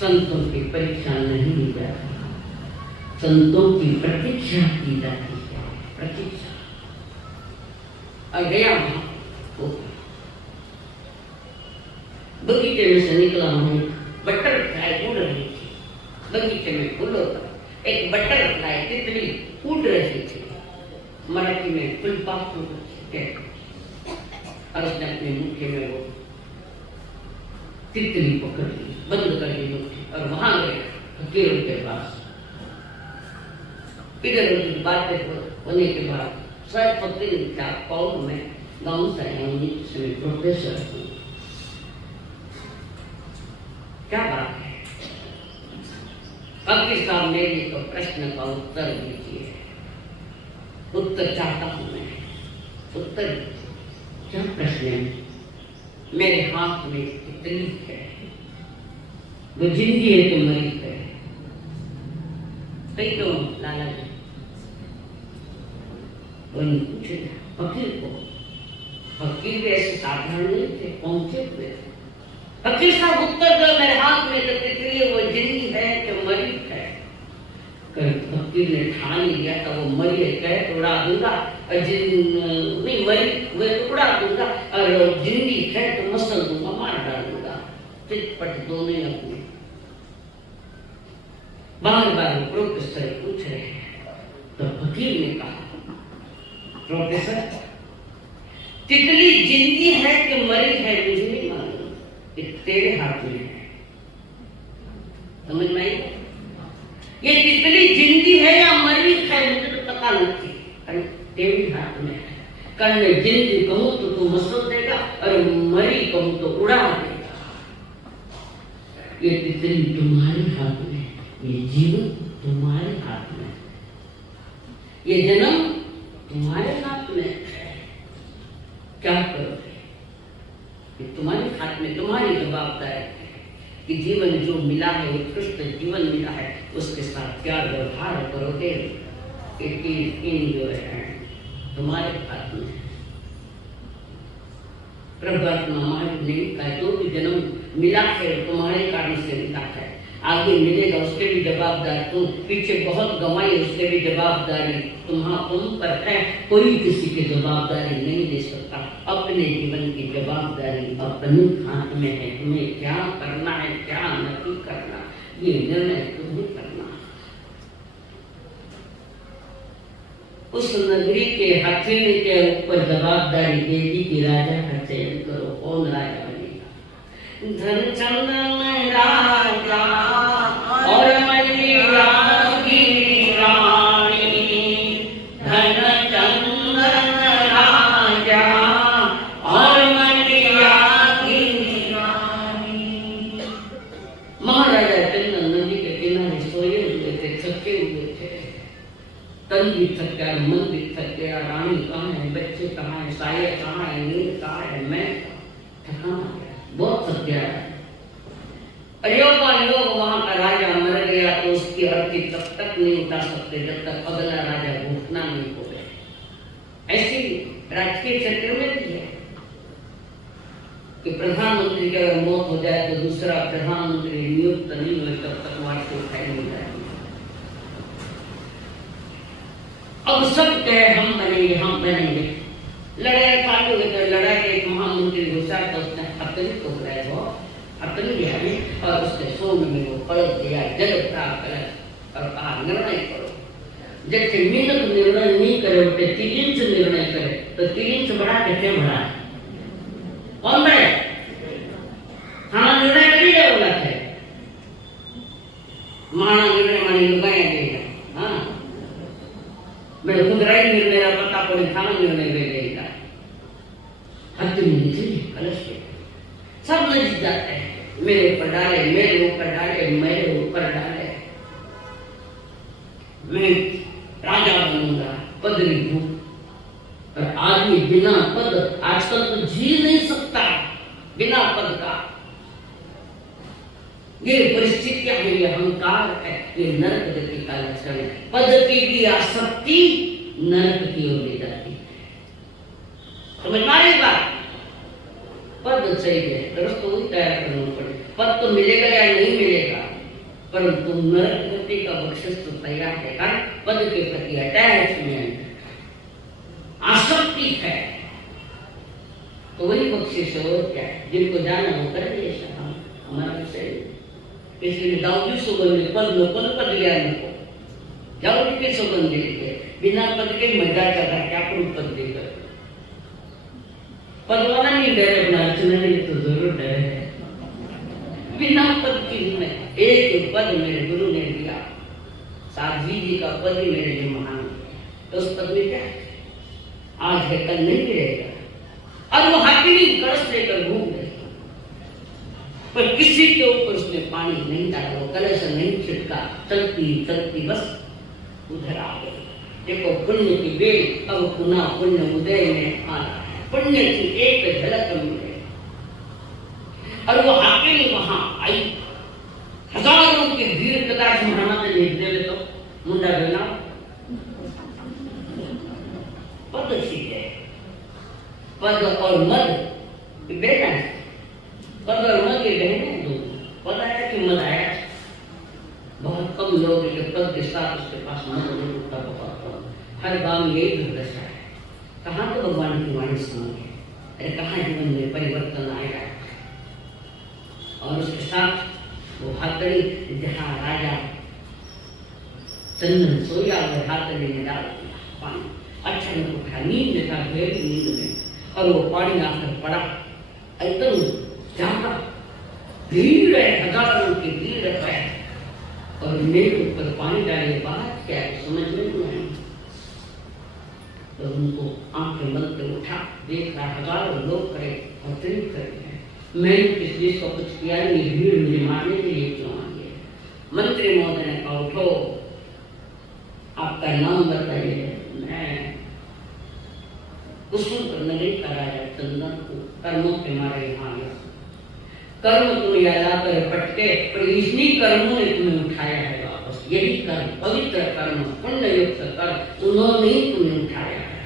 संतों की परीक्षा नहीं ली जाती, संतों की प्रतीक्षा की जाती है। प्रतीक्षा। और गया वहां बगीचे में से निकला हूं, बटरफ्लाई उड़ रही थी बगीचे में फूलों पर। एक बटरफ्लाई तितली उड़ रही थी, मराठी में फुलपाखरू कहते हैं। और उसने अपने मुट्ठी में वो तितली पकड़ ली, बंद कर दी मुट्ठी, और वहां गए फकीरों के पास। इधर उधर बातें होने के बाद शायद फकीर क्या कौन मैं गाँव से आया हूँ, प्रोफेसर हूँ, क्या बात है? फकीर साहब मेरे तो प्रश्न का उत्तर दीजिए। उत्तर चाहता हूं मैं। उत्तर क्या प्रश्न है? मेरे हाथ में कितनी है? वो जिंदगी है तो मरी है? कई तो लाला जी वही पूछे फकीर को। फकीर भी ऐसे साधारण नहीं थे, पहुंचे हुए थे। फकीर साहब उत्तर दो, मेरे हाथ में तो तितली है, वो जिंदगी है कि मरी है? फकीर ने ठान लिया था वो मरी है कहे तो उड़ा दूंगा, और नहीं मरी वो उड़ा दूंगा, और जिंदगी है तो मसल दूंगा, मार डालूंगा। चिटपट दोनों ही अपने। बार बार प्रोफेसर पूछ रहे हैं तो फकीर ने कहा, प्रोफेसर तितली जिंदगी है कि मरी है मुझे नहीं मालूम, तेरे हाथ में है। समझ में आई? ये तितली जिंदी है या मरी है मुझे तो पता नहीं, अरे तेरे हाथ में है। कल मैं जिंदी कहूं तो तू मसल देगा, और मरी कहूं तो उड़ा देगा। ये तितली तुम्हारे हाथ में, ये जीवन तुम्हारे हाथ में, ये जन्म तुम्हारे हाथ में है। क्या करोगे? ये तुम्हारे हाथ में, तुम्हारी जवाबदारी है कि जीवन जो मिला है, उत्कृष्ट जीवन मिला है, उसके साथ क्या व्यवहार करोगे। इन जो है तुम्हारे हाथ में। प्रभात महाराज ने कहा जो भी जन्म मिला है तुम्हारे कारण से मिला है, आगे मिलेगा उसके भी जवाबदार तुम, पीछे बहुत गंवाई उसके भी जवाबदारी तुम पर है। कोई किसी की जवाबदारी नहीं ले सकता। अपने जीवन की जवाबदारी अपने हाथ में है। तुम्हें क्या करना है, क्या नहीं करना, ये निर्णय तुम्हें करना है। उस नगरी के हथेली के ऊपर जवाबदारी दे दी कि राजा का चयन करो, कौन राजा बनेगा। धन चंदन राजा और मलिया की रानी, धन चंदन राजा और मलिया की रानी। महाराजा चंदन नदी के किनारे सोए हुए थे, थके हुए थे। तन भी थक गया, मन भी थक गया। रानी कहाँ है, बच्चे कहाँ है, साये कहाँ है, नींद कहाँ है, मैं थका बहुत थक गया। योग वहां का राजा मर गया तो उसकी अर्थी तब तक नहीं उठा सकते जब तक अगला राजा घोषणा नहीं हो गया। ऐसी राजकीय क्षेत्र में भी है कि प्रधानमंत्री की अगर मौत हो जाए तो दूसरा प्रधानमंत्री नियुक्त नहीं हुए तब तक वहां से उठाई नहीं जाएगी। अब सब कहे हम बनेंगे, हम बनेंगे। लड़ाई चालू हुई तो लड़ाई के एक महामंत्री घुसा तो उसने अपनी को बुलाया, वो अपनी लिहाजी, और उसने सोने में वो कलश दिया, जल प्राप्त कलश, और कहा निर्णय करो। जैसे मिनट निर्णय नहीं करे उठे 3 इंच निर्णय करे तो 3 इंच बढ़ा कैसे बढ़ा, कौन बढ़े? वाला है माना निर्णय मानी लुगाया गया हाँ मैं खुदराई निर्णय पता पड़े थाना निर्णय ले लेगा हत्या में निकली कलश के सब नजीक जाते हैं मेरे ऊपर डाले मेरे ऊपर डाले मेरे ऊपर डाले मैं राजा बनूंगा पदरी हूं पर आदमी बिना पद आजकल तो जी नहीं सकता बिना पद का ये परिस्थितियां है ये अहंकार है ये नरक गति का लक्षण है पद की आसक्ति नरक की ओर ले जाती है समझ में आ रही बात पद चाहिए तो वही तैयार करना पड़े पद तो मिलेगा या नहीं मिलेगा परंतु नरक गति का बख्शिश तो तैयार है कारण पद के प्रति अटैचमेंट आसक्ति है तो वही बख्शिश है और क्या जिनको जाना वो कर दिए हमारा विषय इसलिए दाऊदी सुगंध पद लोगों ने पद लिया उनको दाऊदी के सुगंध लेके बिना पद के मजा कर रहा क्या पद देकर पद वाला नहीं डरे अपना अर्चना नहीं तो जरूर डरे है बिना पद की मैं एक पद मेरे गुरु ने दिया साध्वी जी का पद ही मेरे लिए महान तो उस पद में क्या आज है कल नहीं रहेगा और वो हाकिमी कलश लेकर घूम रहे पर किसी के ऊपर उसने पानी नहीं डाला वो कलश नहीं छिड़का चलती चलती बस उधर आ गई देखो पुण्य की बेल अब पुनः पुण्य उदय में आना पुण्य की एक झलक मिले और वो हाकिमी वहां आई हजारों की भीड़ कदाच महाना से देखने में तो मुंडा बना पद सीखे पद और मद बेटा पद और मद के बहने दो पद आया कि मद आया बहुत कम लोग के पद के साथ उसके पास मद नहीं उठता बहुत कम हर गांव में यही दुर्दशा है कहाँ तो भगवान की वाणी सुनी है अरे कहाँ जीवन में परिवर्तन आएगा और उसके साथ वो हाथड़ी जहाँ राजा चंदन सोया और हाथड़ी ने डाल दिया पानी अच्छा में उठा नींद में था गहरी नींद में और वो पानी आकर पड़ा एकदम ज्यादा भीड़ है हजारों की भीड़ है और मेरे ऊपर पानी डाले बात क्या है समझ में नहीं आई तो उनको आंखें बंद कर उठा देख रहा हजारों लोग करे और प्रेम कर रहे हैं मैंने किस चीज को कुछ किया नहीं भीड़ मुझे मारने के लिए क्यों आई है मंत्री महोदय ने कहा उठो आपका नाम बताइए मैं कुसुम नगरी का राजा चंदन को कर्मों के मारे यहाँ आया कर्म तुम्हें याद कर पटके पर इन्हीं कर्मों ने तुम्हें उठाया है वापस यही कर्म पवित्र कर्म पुण्य युक्त कर्म उन्होंने ही तुम्हें उठाया है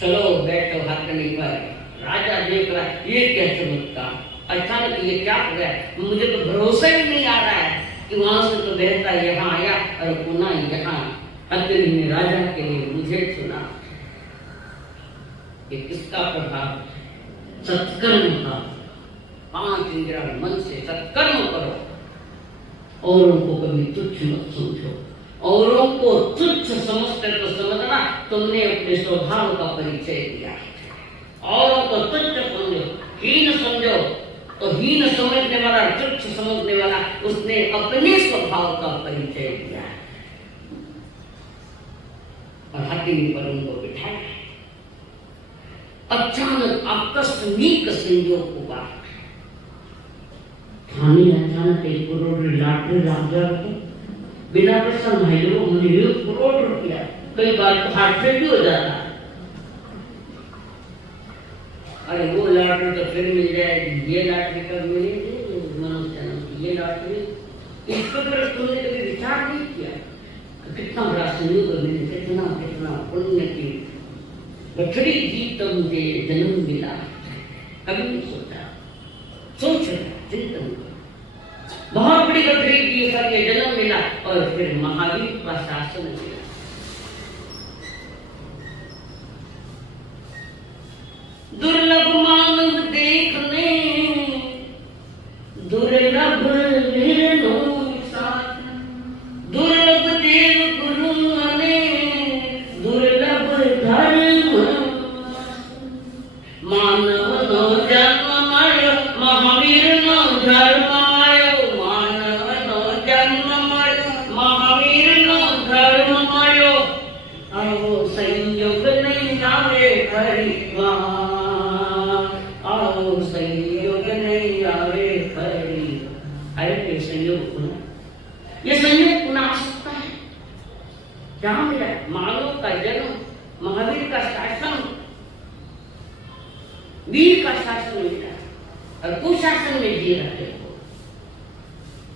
चलो बैठो हाथनी पर राजा देख रहा ये क्या चमत्कार अचानक ये क्या हो गया मुझे तो भरोसा ही नहीं आ रहा है कि वहां से तो बहता यहाँ आया और पुनः यहाँ हथनी ने राजा के लिए मुझे चुना ये किसका प्रभाव सत्कर्म का 5 इंद्रिया मन से सत्कर्म करो औरों को कभी तुच्छ मत समझो औरों को तुच्छ समझते तो समझना तुमने अपने स्वभाव का परिचय दिया औरों को तुच्छ समझो हीन समझो तो हीन समझने वाला तुच्छ समझने वाला उसने अपने स्वभाव का परिचय दिया और हाथी पर उनको बिठाया अचानक आकस्मिक संयोग हुआ थाने अचानक 1 करोड़ लॉटरी राजा को बिना प्रश्न भाइयों मुझे 1 करोड़ रुपया कई बार तो हार्ट फेल भी हो जाता अरे वो लॉटरी तो फिर मिल जाएगी ये लॉटरी कब मिलेगी मनुष्य जन्म की ये लॉटरी इस पर तुमने कभी विचार नहीं किया कितना बड़ा संयोग मिले कितना कितना पुण्य की बछड़ी जी तो मुझे जन्म मिला कभी नहीं सोचा सोच रहा चिंतन बहुत बड़ी बछड़ी की करके जन्म मिला और फिर महावीर का शासन मिला दुर्लभ मानव देखने दुर्लभ निर्णो साथ दुर्लभ देव गुरु ने दुर्लभ धर्म मानव नो जन्म आयो महावीर नो धर्म आयो ये संयोग पुनः आ सकता है। जहां मिला मानव का जन्म, महावीर का शासन, वीर का शासन मिला और कुशासन में जी रहे हो।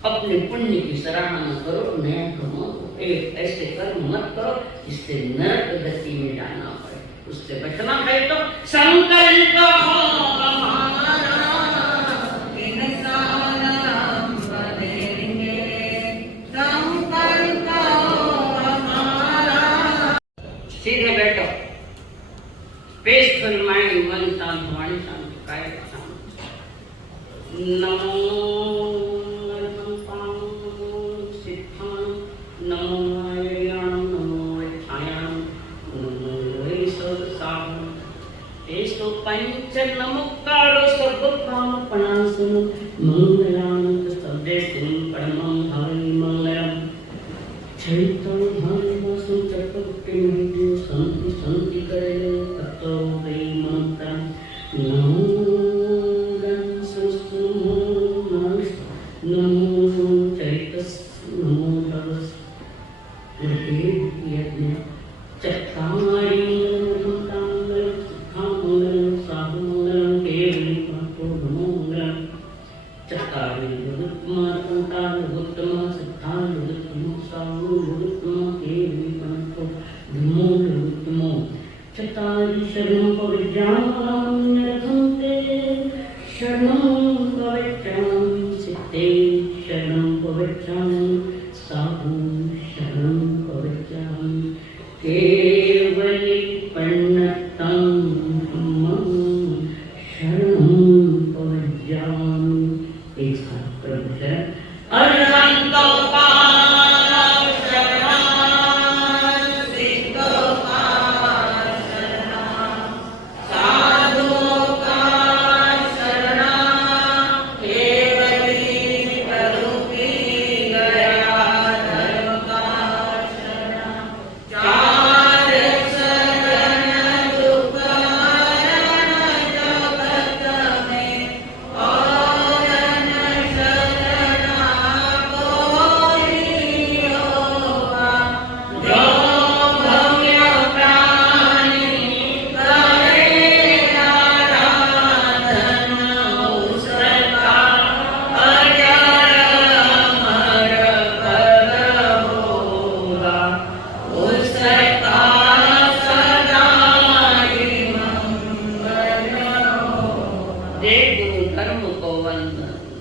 अपने पुण्य की सराहना करो, नया करो, ऐसे कर्म मत करो जिससे नरक गति में जाना पड़े, उससे बचना है। तो संकल्प हो सीधे बैठो, पेशफुल माइंड, मन शांत, वाणी शांत, काय शांत। नमो सिद्धां, नमो आर्यां, नमो अक्षायां, नमो ईश्वरसां। एषो पंच नमोकारो सर्वकामपणासु मंगलां सद्देशं परमं हरि मंगलम्। चैतन्य भानुवासु चक्रवर्ती शांति शांति करे तत्तो वै मंत्रं। नमो गणसंस्थो नमो चैतस नमो भवस यज्ञ चक्रारि मंगलं सुखामंगलं साधुमंगलं केवलिपातो नमोंगलं। चक्रारि युगत्मात्मता युगत्मा सिद्धां युगत्मा साधु युगत्मा केवलिपातो नमो। चत्वारि शरणं पवित्राणि रघन्ते, शरणं पवित्राणि सिद्धे, शरणं पवित्राणि साधु, शरणं पवित्राणि केवलिपन्नतं धम्मं, शरणं पवित्राणि। एक साथ प्रभु शरण अरहंतो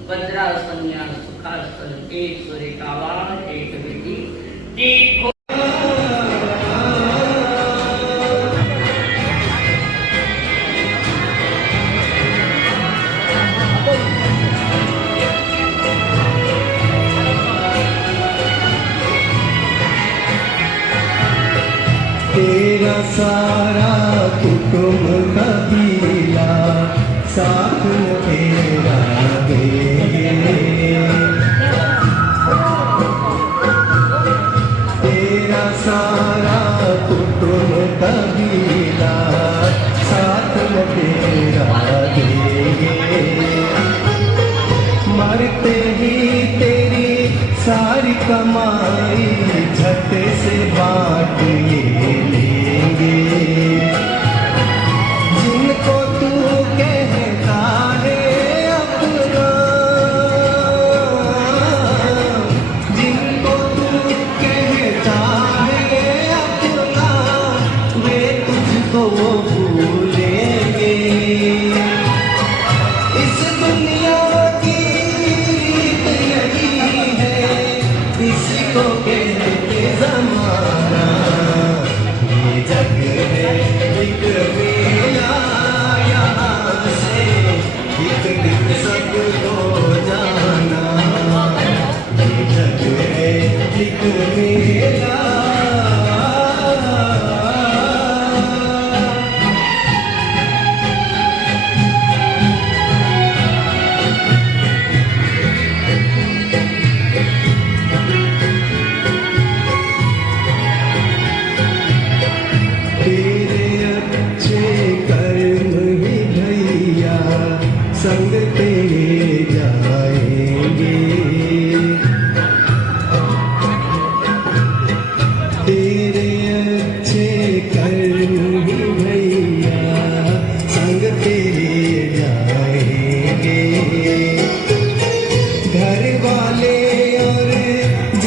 वज्रासन सुखासन। एक सुर एक आवाज, एक विधि देखो। तेरा सारा कुटुंब कबीला साथ तेरा तेरा सारा कुटुंब कबीला साथ तेरा मरते ही तेरी सारी कमाई झट से बांट ये लेंगे। जिनको तू कहता है अपना, जिनको तू कहता है अपना, वे तुझको भूलेंगे। इस दुनिया की यही है, इसी को कहते जमाना।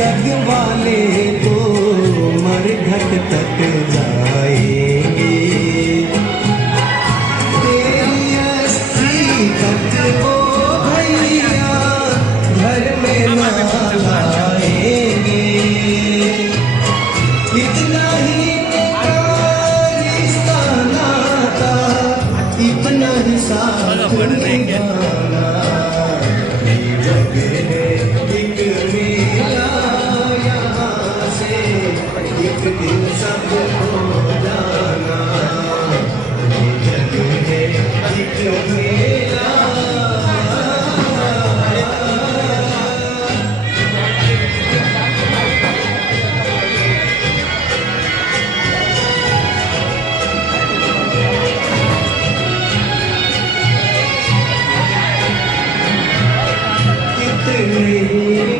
जग वाले तो मरघट तक